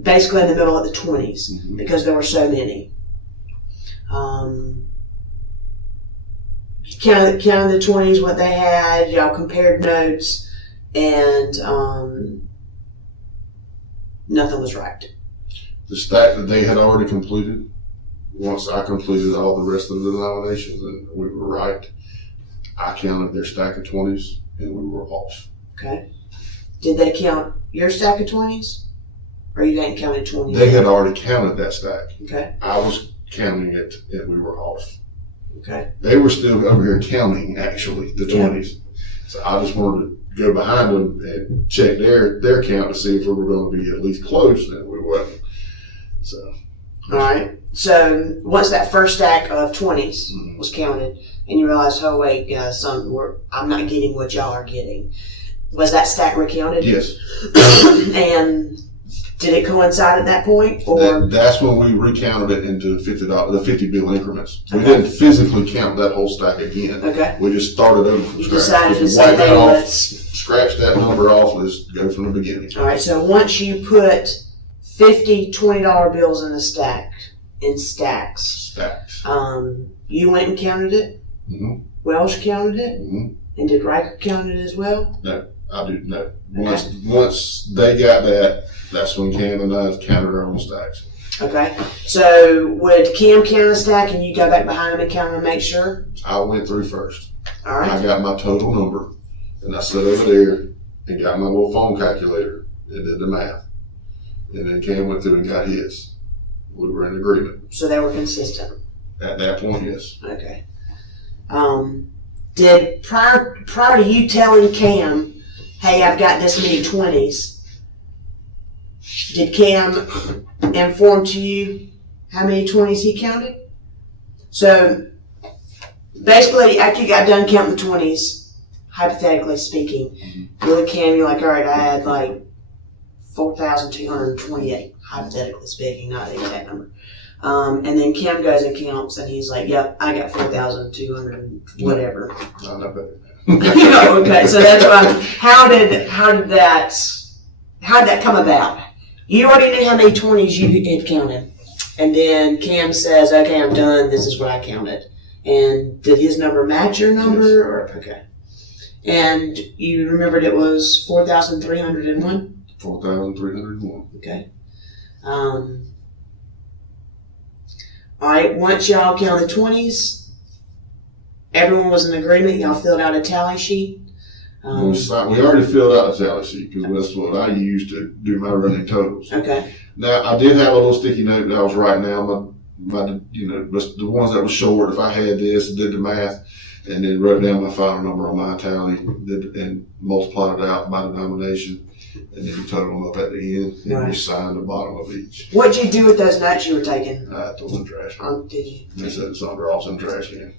basically in the middle of the 20s Mhm. because there were so many. Counted the 20s, what they had, y'all compared notes, and nothing was right. The stack that they had already completed, once I completed all the rest of the denominations and we were right, I counted their stack of 20s and we were off. Okay. Did they count your stack of 20s? Or you didn't count 20s? They had already counted that stack. Okay. I was counting it and we were off. Okay. They were still over here counting, actually, the Yeah. 20s. So I just wanted to go behind them and check their count to see if we were going to be at least close, and we wasn't. So. All right. So once that first stack of 20s was counted, and you realized, oh wait, guys, I'm not getting what y'all are getting. Was that stack recounted? Yes. And did it coincide at that point, or that's when we recounted it into the 50 bill increments. We Okay. didn't physically count that whole stack again. okay? We just started over from You scratch. decided to Just say, wipe that hey, off, let's. scratch that number off. Let's go from the beginning. All right. So once you put 50 $20 bills in a stack, in stacks, Stacks. you went and counted it. Mm-hmm. Welsh counted it, Mm-hmm. and did Riker count it as well? I do know. Once they got that, that's when Cam and I counted our own stacks. Okay. So would Cam count a stack, and you go back behind him and count them and make sure? I went through first. All right. I got my total number, and I sat over there and got my little phone calculator and did the math. And then Cam went through and got his. We were in agreement. So they were consistent. At that point, yes. Okay. Did prior to you telling Cam, hey, I've got this many 20s, did Cam inform to you how many 20s he counted? So basically, after you got done counting the 20s, hypothetically speaking, you look at Cam, you're like, all right, I had like 4,228, hypothetically speaking, not the exact number. And then Cam goes and counts, and he's like, yep, I got 4,200 whatever. I know better. Okay, so that's why. How did that come about? You already knew how many 20s you had counted, and then Cam says, okay, I'm done. This is what I counted. And did his number match your number? Yes. Or okay. And you remembered it was 4,301? 4,301. Okay. All right, once y'all counted the 20s, everyone was in agreement. Y'all filled out a tally sheet. We already filled out the tally sheet because that's what I used to do my running totals. Okay. Now, I did have a little sticky note that I was writing down my the ones that was short. If I had this, did the math, and then wrote down my final number on my tally, and multiplied it out by denomination, and then you total them up at the end, and Right. you sign the bottom of each. What'd you do with those notes you were taking? I threw them in the trash can. Did you? They said it's under off in the trash can.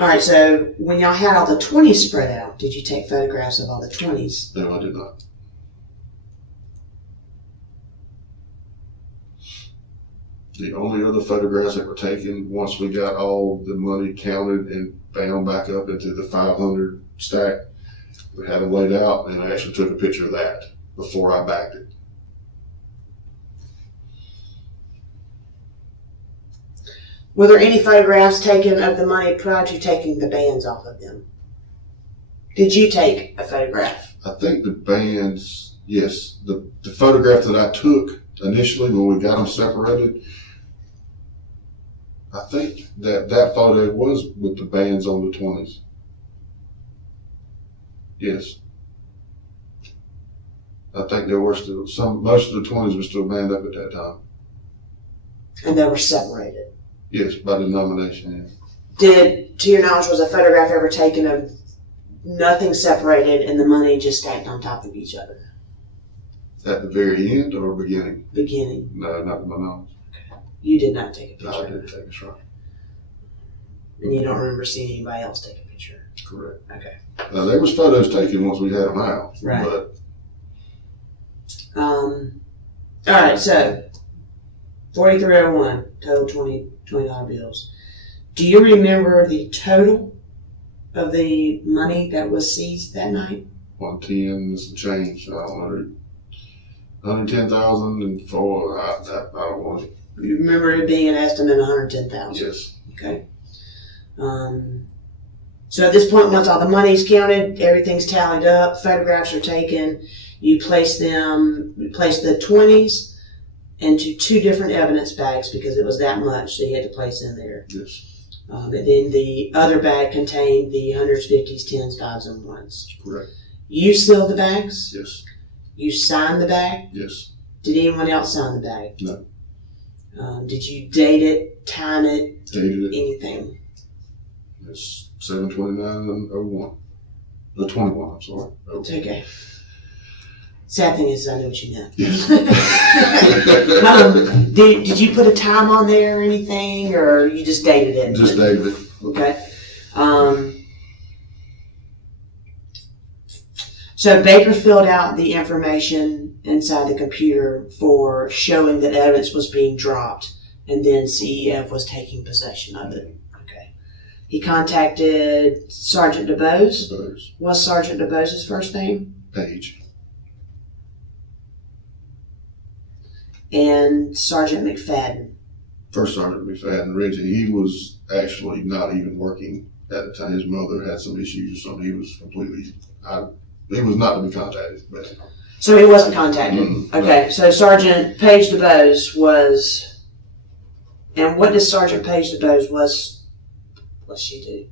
All right, so when y'all had all the 20s spread out, did you take photographs of all the 20s? No, I did not. The only other photographs that were taken once we got all the money counted and bound back up into the 500 stack, we had them laid out, and I actually took a picture of that before I backed it. Were there any photographs taken of the money prior to taking the bands off of them? Did you take a photograph? I think the bands, yes. The photograph that I took initially when we got them separated, I think that photo was with the bands on the 20s. Yes. I think there were still most of the 20s were still banned up at that time. And they were separated. Yes, by denomination. Did, to your knowledge, was a photograph ever taken of nothing separated and the money just stacked on top of each other? At the very end or beginning? Beginning. No, not to my knowledge. You did not take a No, picture. I didn't take a shot. And you don't remember seeing anybody else take a picture? Correct. Okay. Now, there was photos taken once we had them out. Right. But All right, so 4,301 total $20 bills. Do you remember the total of the money that was seized that night? 110 and some change. I don't know. 110,004. I don't want it. You remember it being an estimate of 110,000? Yes. Okay. So at this point, once all the money's counted, everything's tallied up, photographs are taken, you place the 20s into two different evidence bags because it was that much that you had to place in there. Yes. And then the other bag contained the 100s, 50s, 10s, 5s, and 1s. Correct. You sealed the bags? Yes. You signed the bag? Yes. Did anyone else sign the bag? No. Did you date it, time it, Dated it. anything? It's 7/29/01. The 21. I'm sorry. It's okay. Sad thing is, I know what you meant. Yes. Did you put a time on there or anything, or you just dated it? Just dated it. Okay. So Baker filled out the information inside the computer for showing that evidence was being dropped, and then CEF was taking possession of it. Okay. He contacted Sergeant DeBose. DeBose. What's Sergeant DeBose's first name? Page. And Sergeant McFadden. First Sergeant McFadden, Reggie, he was actually not even working at the time. His mother had some issues or something. He was completely, he was not to be contacted. But. So he wasn't contacted? Okay, no. so Sergeant Paige DeBose was, and what does Sergeant Paige DeBose what's she do?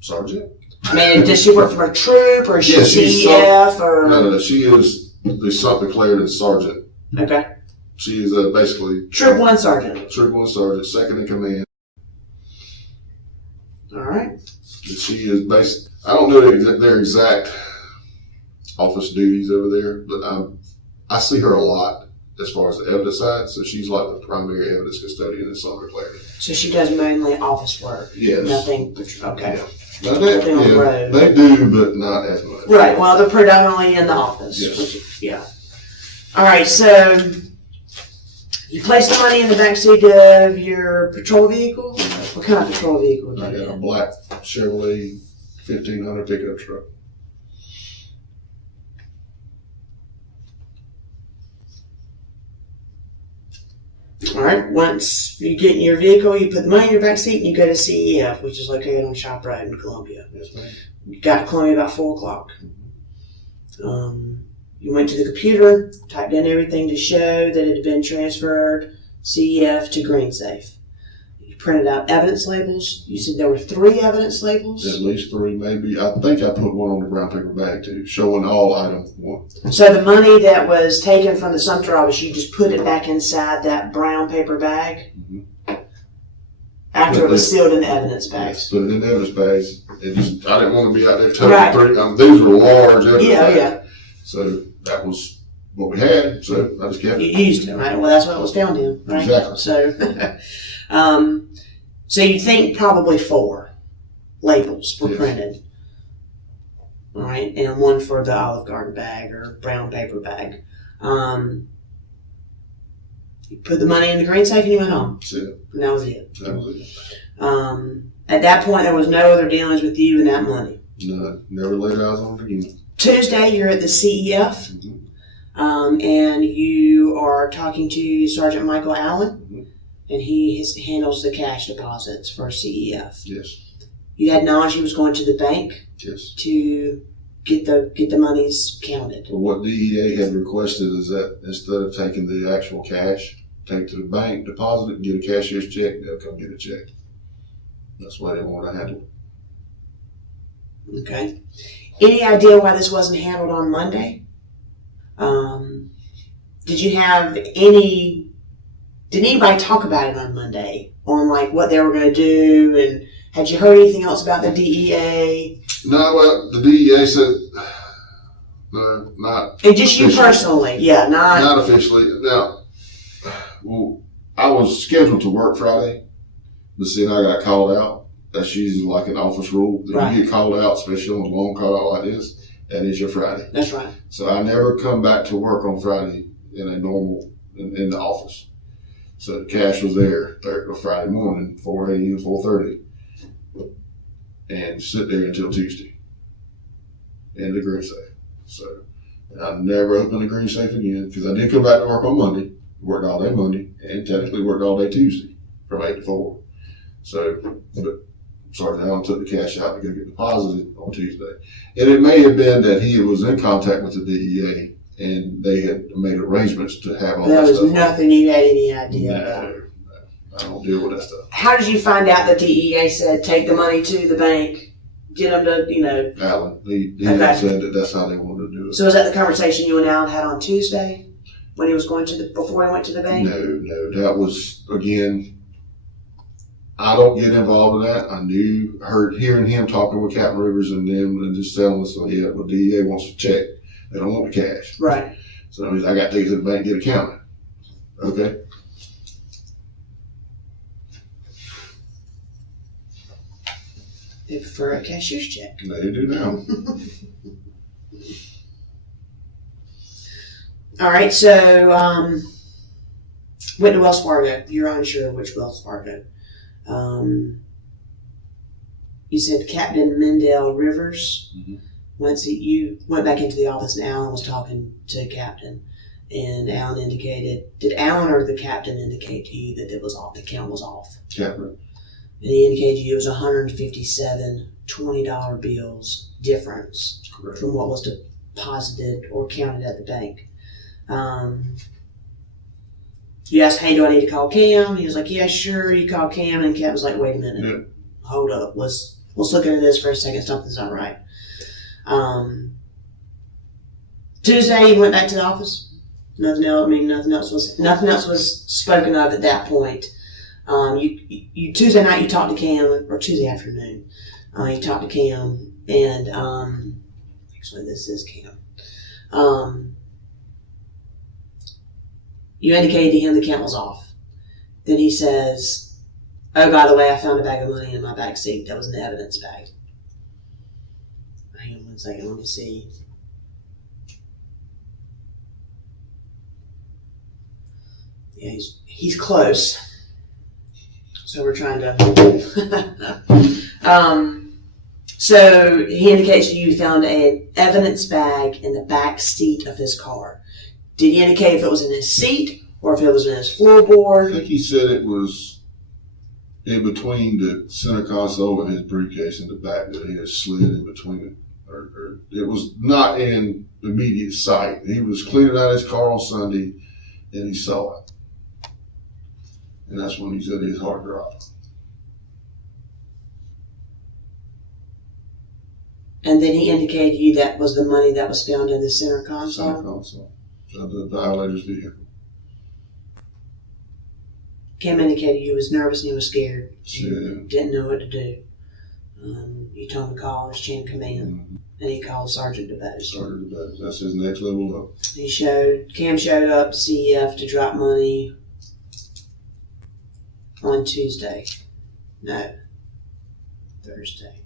Sergeant? I mean, does she work for a troop, or is she CEF, or? No, she is the sub-declared as sergeant. Okay. She is basically Troop 1 Sergeant. Troop 1 Sergeant, second in command. All right. She is I don't know their exact office duties over there, but I see her a lot as far as the evidence side. So she's like the primary evidence custodian and sub-declared. So she does mainly office work. Yes. Nothing. Okay. Yeah. Nothing on the road. They do, but not as much. Right. Well, they're predominantly in the office. Yes. Yeah. All right. So you placed the money in the backseat of your patrol vehicle. What kind of patrol vehicle do I you got a have? black Chevrolet 1500 pickup truck. All right. Once you get in your vehicle, you put the money in your back seat and you go to CEF, which is located on Shop Road in Columbia. Yes, ma'am. You got to Columbia about 4 o'clock. You went to the computer, typed in everything to show that it had been transferred CEF to GreenSafe. You printed out evidence labels. You said there were 3 evidence labels. At least 3, maybe. I think I put one on the brown paper bag too, showing all item 1. So the money that was taken from the Sumter office, you just put it back inside that brown paper bag after it was sealed in the evidence bags. Put it in the evidence bags. I didn't want to be out there toting Right. 3. These were large evidence bags. Yeah. So that was what we had. So I just kept You it. used it, right? Well, that's what it was found in, right? Exactly. So, so you think probably 4 labels were Yes. printed, all right, and 1 for the Olive Garden bag or brown paper bag. You put the money in the green safe and you went home. That's it. And that was it. That was it. At that point, there was no other dealings with you and that money. No, never laid eyes on it again. Tuesday, you're at the CEF, and you are talking to Sergeant Michael Allen, and he handles the cash deposits for CEF. Yes. You had knowledge he was going to the bank Yes. to get the monies counted. Well, what DEA had requested is that instead of taking the actual cash, take to the bank, deposit it, get a cashier's check, they'll come get a check. That's the way they wanted to handle it. Okay. Any idea why this wasn't handled on Monday? Did you have did anybody talk about it on Monday? On like what they were going to do, and had you heard anything else about the DEA? No, well, the DEA said, no, not And just you officially. personally, yeah, Not officially. Now, well, I was scheduled to work Friday, but see, I got called out. That's usually like an office rule. If Right. you get called out, especially on a long call out like this, that is your Friday. That's right. So I never come back to work on Friday in the office. So the cash was there Friday morning, 4 a.m. to 4:30, and sit there until Tuesday in the green safe. So I never opened the green safe again because I did come back to work on Monday, worked all day Monday, and technically worked all day Tuesday from 8 to 4. So, but Sergeant Allen took the cash out to go get deposited on Tuesday. And it may have been that he was in contact with the DEA and they had made arrangements to have all There that was stuff. nothing you had any idea about. No. don't deal with that stuff. How did you find out that DEA said take the money to the bank, get them to, Alan, he Okay. said that that's how they wanted to do it. So was that the conversation you and Alan had on Tuesday when he was going before he went to the bank? No, that was, again, I don't get involved in that. I hearing him talking with Captain Rivers and them and just telling us, well, DEA wants to check. They don't want the cash. Right. So that means I got to take it to the bank and get a counter. Okay. They prefer a cashier's check. They do now. All right, so went to Wells Fargo. You're unsure which Wells Fargo. You said Captain Mendel Rivers. Mm-hmm. Once you went back into the office and Alan was talking to Captain, and Alan indicated, did Alan or the Captain indicate to you that it was off, the count was off? Captain. And he indicated to you it was 157 $20 bills difference. Correct. From what was deposited or counted at the bank. You asked, hey, do I need to call Cam? He was like, yeah, sure. You call Cam, and Cam was like, wait a minute. Yeah. Hold up. Let's look into this for a second. Something's not right. Tuesday, you went back to the office. Nothing else was spoken of at that point. You Tuesday night you talked to Cam, or Tuesday afternoon, you talked to Cam, and actually this is Cam. You indicated to him the count was off. Then he says, oh, by the way, I found a bag of money in my back seat. That was an evidence bag. Hang on one second, let me see. Yeah, he's close. So we're trying to. So he indicates to you found an evidence bag in the back seat of his car. Did he indicate if it was in his seat or if it was in his I floorboard? think he said it was in between the center console and his briefcase in the back, that he had slid in between it. Or it was not in immediate sight. He was cleaning out his car on Sunday and he saw it. And that's when he said his heart dropped. And then he indicated to you that was the money that was found in the center console? Center console. The violator's vehicle. Cam indicated you was nervous and he was scared. Yeah. Didn't know what to do. You told him to call his chain of command, Mm-hmm. and he called Sergeant DeBose. That's his next level up. Cam showed up to CEF to drop money on Tuesday. No, Thursday.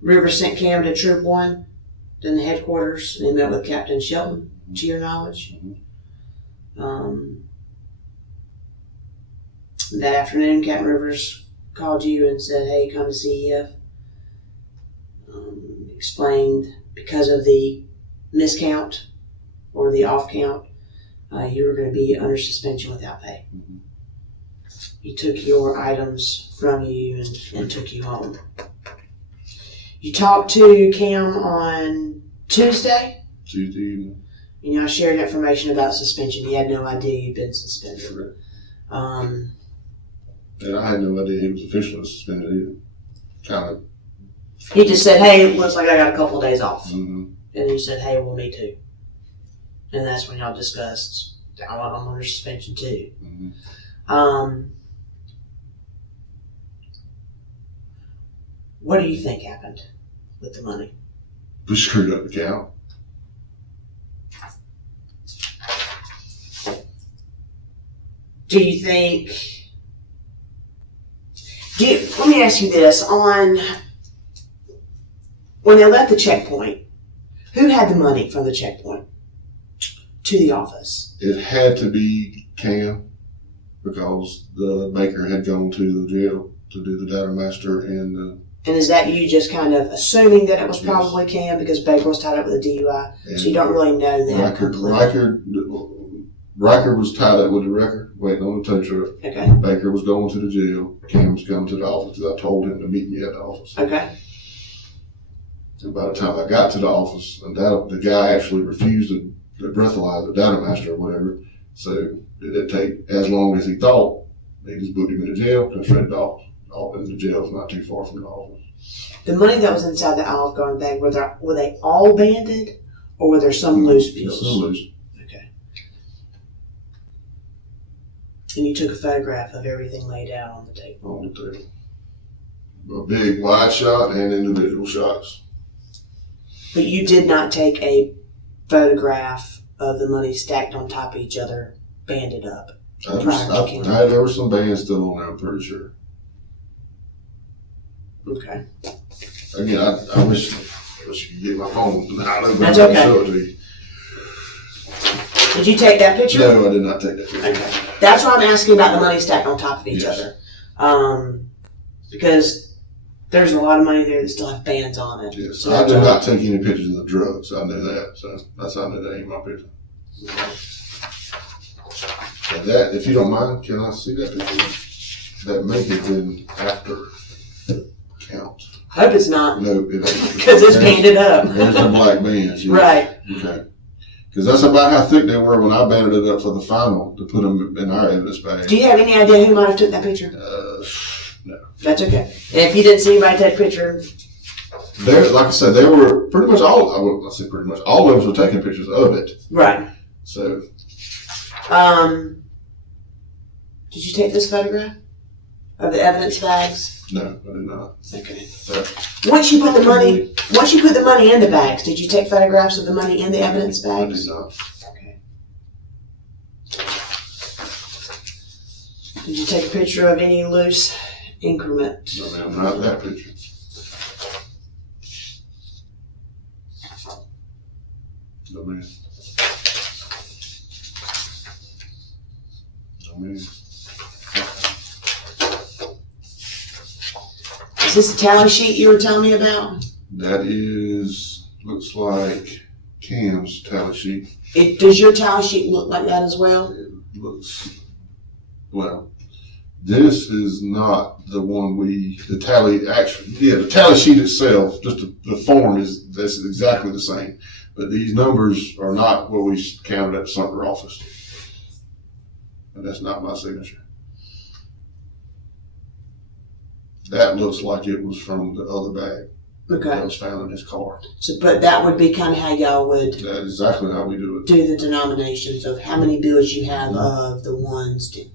Rivers sent Cam to Troop 1, then the headquarters, and he met with Captain Shelton, to your knowledge. Mm-hmm. That afternoon, Captain Rivers called you and said, hey, come to CEF. Explained because of the miscount or the off count, you were going to be under suspension without pay. Mm-hmm. He took your items from you and took you home. You talked to Cam on Tuesday, Tuesday evening. and y'all shared information about suspension. He had no idea you'd been suspended. Correct. Um, And I had no idea he was officially suspended either. Kind of. he just said, hey, it looks like I got a couple of days off. Mm-hmm. And you said, hey, well, me too. And that's when y'all discussed, I'm under suspension too. Mm-hmm. What do you think happened with the money? We screwed up the count. Do you think... let me ask you this. When they left the checkpoint, who had the money from the checkpoint to the office? It had to be Cam because the baker had gone to the jail to do the data master and And is that you just kind of assuming that it was Yes. probably Cam because Baker was tied up with a DUI? So you don't really know that Riker was tied up with the record, waiting on the tow truck. Okay. Baker was going to the jail. Cam was coming to the office. I told him to meet me at the office. Okay. And by the time I got to the office, and the guy actually refused the breathalyzer, the data master or whatever, So it didn't take as long as he thought. They just booked him in the jail, come straight off. And the jail's not too far from the office. The money that was inside the Olive Garden bag, were they all banded, or were there some loose bills? Some loose. Okay. And you took a photograph of everything laid out on the table? On the table. A big wide shot and individual shots. But you did not take a photograph of the money stacked on top of each other, banded up? There were some bands still on there, I'm pretty sure. Okay. Again, I wish you could get my phone. That's okay. Show it to you. Did you take that picture? No, I did not take that picture. Okay. That's why I'm asking about the money stacked on top of each other. Because there's a lot of money there that still have bands on it. Yes. So I did not take any pictures of the drugs. I knew that. So that's how I knew that ain't my picture. But that, if you don't mind, can I see that picture? That may have been after count. Hope it's not. No, it ain't. Because it's banded up. There's the black bands. Yeah. Right. Okay. Because that's about how thick they were when I banded it up for the final to put them in our evidence bag. Do you have any idea who might have took that picture? No. That's okay. And if you didn't see anybody take a picture, Like I said, they were pretty much all. I say pretty much all of us were taking pictures of it. right. So. Did you take this photograph of the evidence bags? No, I did not. Okay. So, Once you put the money in the bags, did you take photographs of the money in the evidence I bags? did not. Okay. Did you take a picture of any loose increment? No, ma'am, not that picture. No, ma'am. No, ma'am. Is this the tally sheet you were telling me about? That looks like Cam's tally sheet. Does your tally sheet look like that as well? It looks, well, this is not the one the tally sheet itself, just the form that's exactly the same. But these numbers are not what we counted at the Sumter office. And that's not my signature. That looks like it was from the other bag that Okay. was found in his car. So, but that would be kind of how y'all would That's exactly how we do it. do the denominations of how many bills you have of the ones. Okay.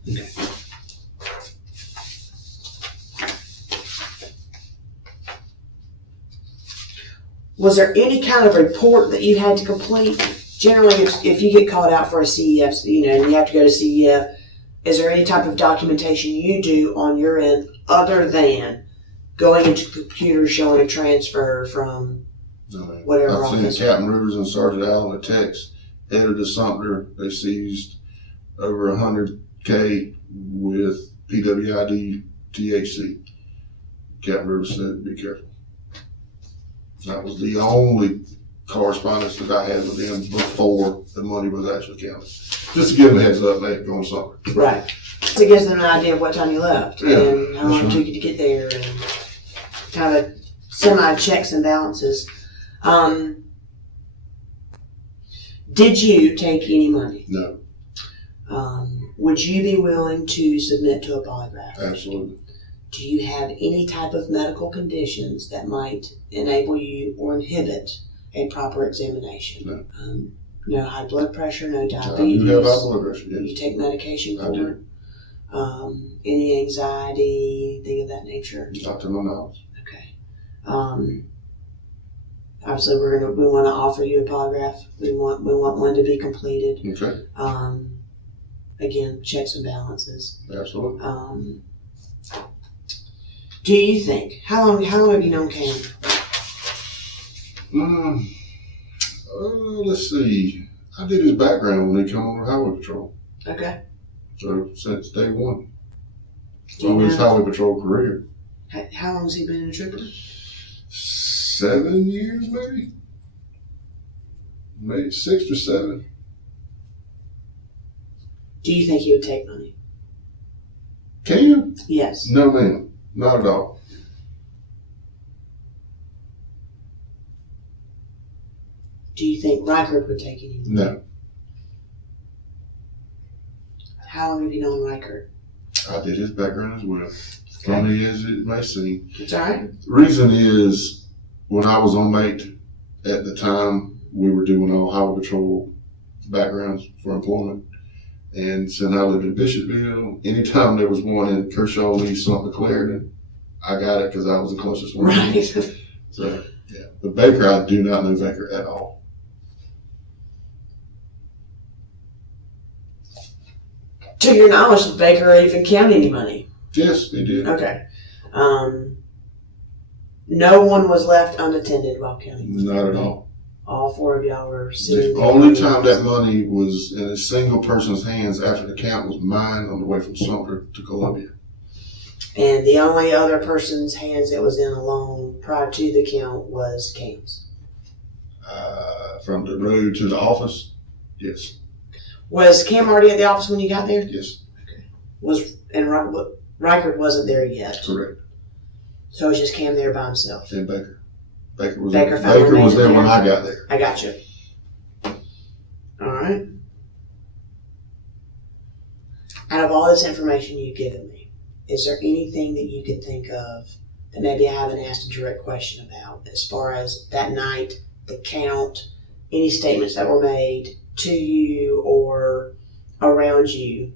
Was there any kind of report that you had to complete? Generally, if you get called out for a CEF, and you have to go to CEF, is there any type of documentation you do on your end other than going into the computer showing a transfer from whatever I've seen office? Captain Rivers and Sergeant Allen a text headed to Sumter. They seized over 100K with PWID THC. Captain Rivers said, "Be careful." That was the only correspondence that I had with them before the money was actually counted. Just to give them a heads up, they had gone somewhere. Right. So it gives them an idea of what time you left Yeah, and how long it that's took you to get there and kind of semi-checks and balances. Did you take any money? No, Would you be willing to submit to a polygraph? absolutely. Do you have any type of medical conditions that might enable you or inhibit a proper examination? No. No high blood pressure, no I diabetes? do have high blood pressure, You yes. take medication I for do. it? Any anxiety, thing of that nature? Not to my knowledge. Okay. Obviously, we want to offer you a polygraph. We want one to be completed. Okay, Again, checks and balances. absolutely. Do you think how long have you known Cam? Let's see. I did his background when he came on highway patrol. Okay. So since day one. Do you Of his know highway patrol career. how long has he been in a trooper? 7 years, maybe? Maybe 6 or 7. Do you think he would take money? Cam? Yes. No, ma'am. Not at all. Do you think Reichert would take any money? No. How long have you known Riker? I did his background as well. Funny as it may seem. It's all right. The reason is, when I was on mate at the time, we were doing all highway patrol backgrounds for employment. And since I lived in Bishopville, anytime there was one in Kershaw, Lee, something Clarendon, I got it because I was the closest one. Right. So, yeah. But Baker, I do not know Baker at all. To your knowledge, did Baker even count any money? Yes, he did. Okay. No one was left unattended while counting. Not at all. All four of y'all were sitting The there. only time that money was in a single person's hands after the count was mine on the way from Sumter to Columbia. And the only other person's hands that was in alone prior to the count was Cam's. From the road to the office, yes. Was Cam already at the office when you got there? Yes. And Riker wasn't there yet. Correct. So it was just Cam there by himself. And Baker. Baker was Baker there when I got there. I got you. All right. Out of all this information you've given me, is there anything that you can think of that maybe I haven't asked a direct question about as far as that night, the count, any statements that were made to you or around you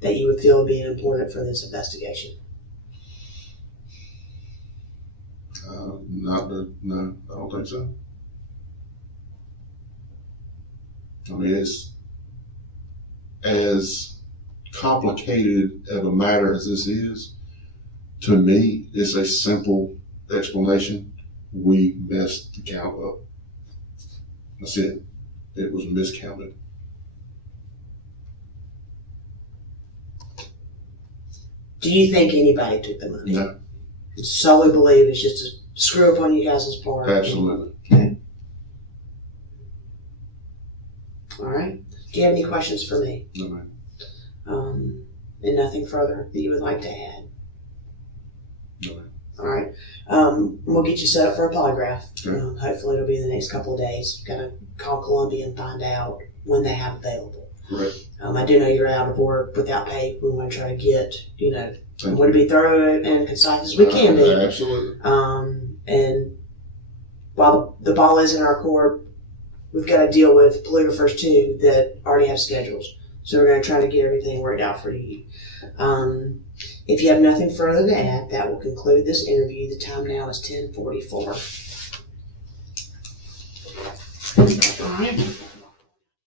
that you would feel being important for this investigation? No, I don't think so. I mean, it's as complicated of a matter as this is. To me, it's a simple explanation. We messed the count up. That's it. It was miscounted. Do you think anybody took the money? No. Solely believe it's just a screw up on you guys' part? Absolutely. Okay. All right. Do you have any questions for me? No, ma'am. And nothing further that you would like to add? No, ma'am. All right. We'll get you set up for a polygraph. Okay. Hopefully it'll be in the next couple of days. Got to call Columbia and find out when they have available. Correct. I do know you're out of work without pay. We want to try to get, we Thank want to be thorough and concise as we can be. Absolutely. And while the ball is in our court, we've got to deal with polygraphers too that already have schedules. So we're going to try to get everything worked out for you. If you have nothing further to add, that will conclude this interview. The time now is 10:44. All right.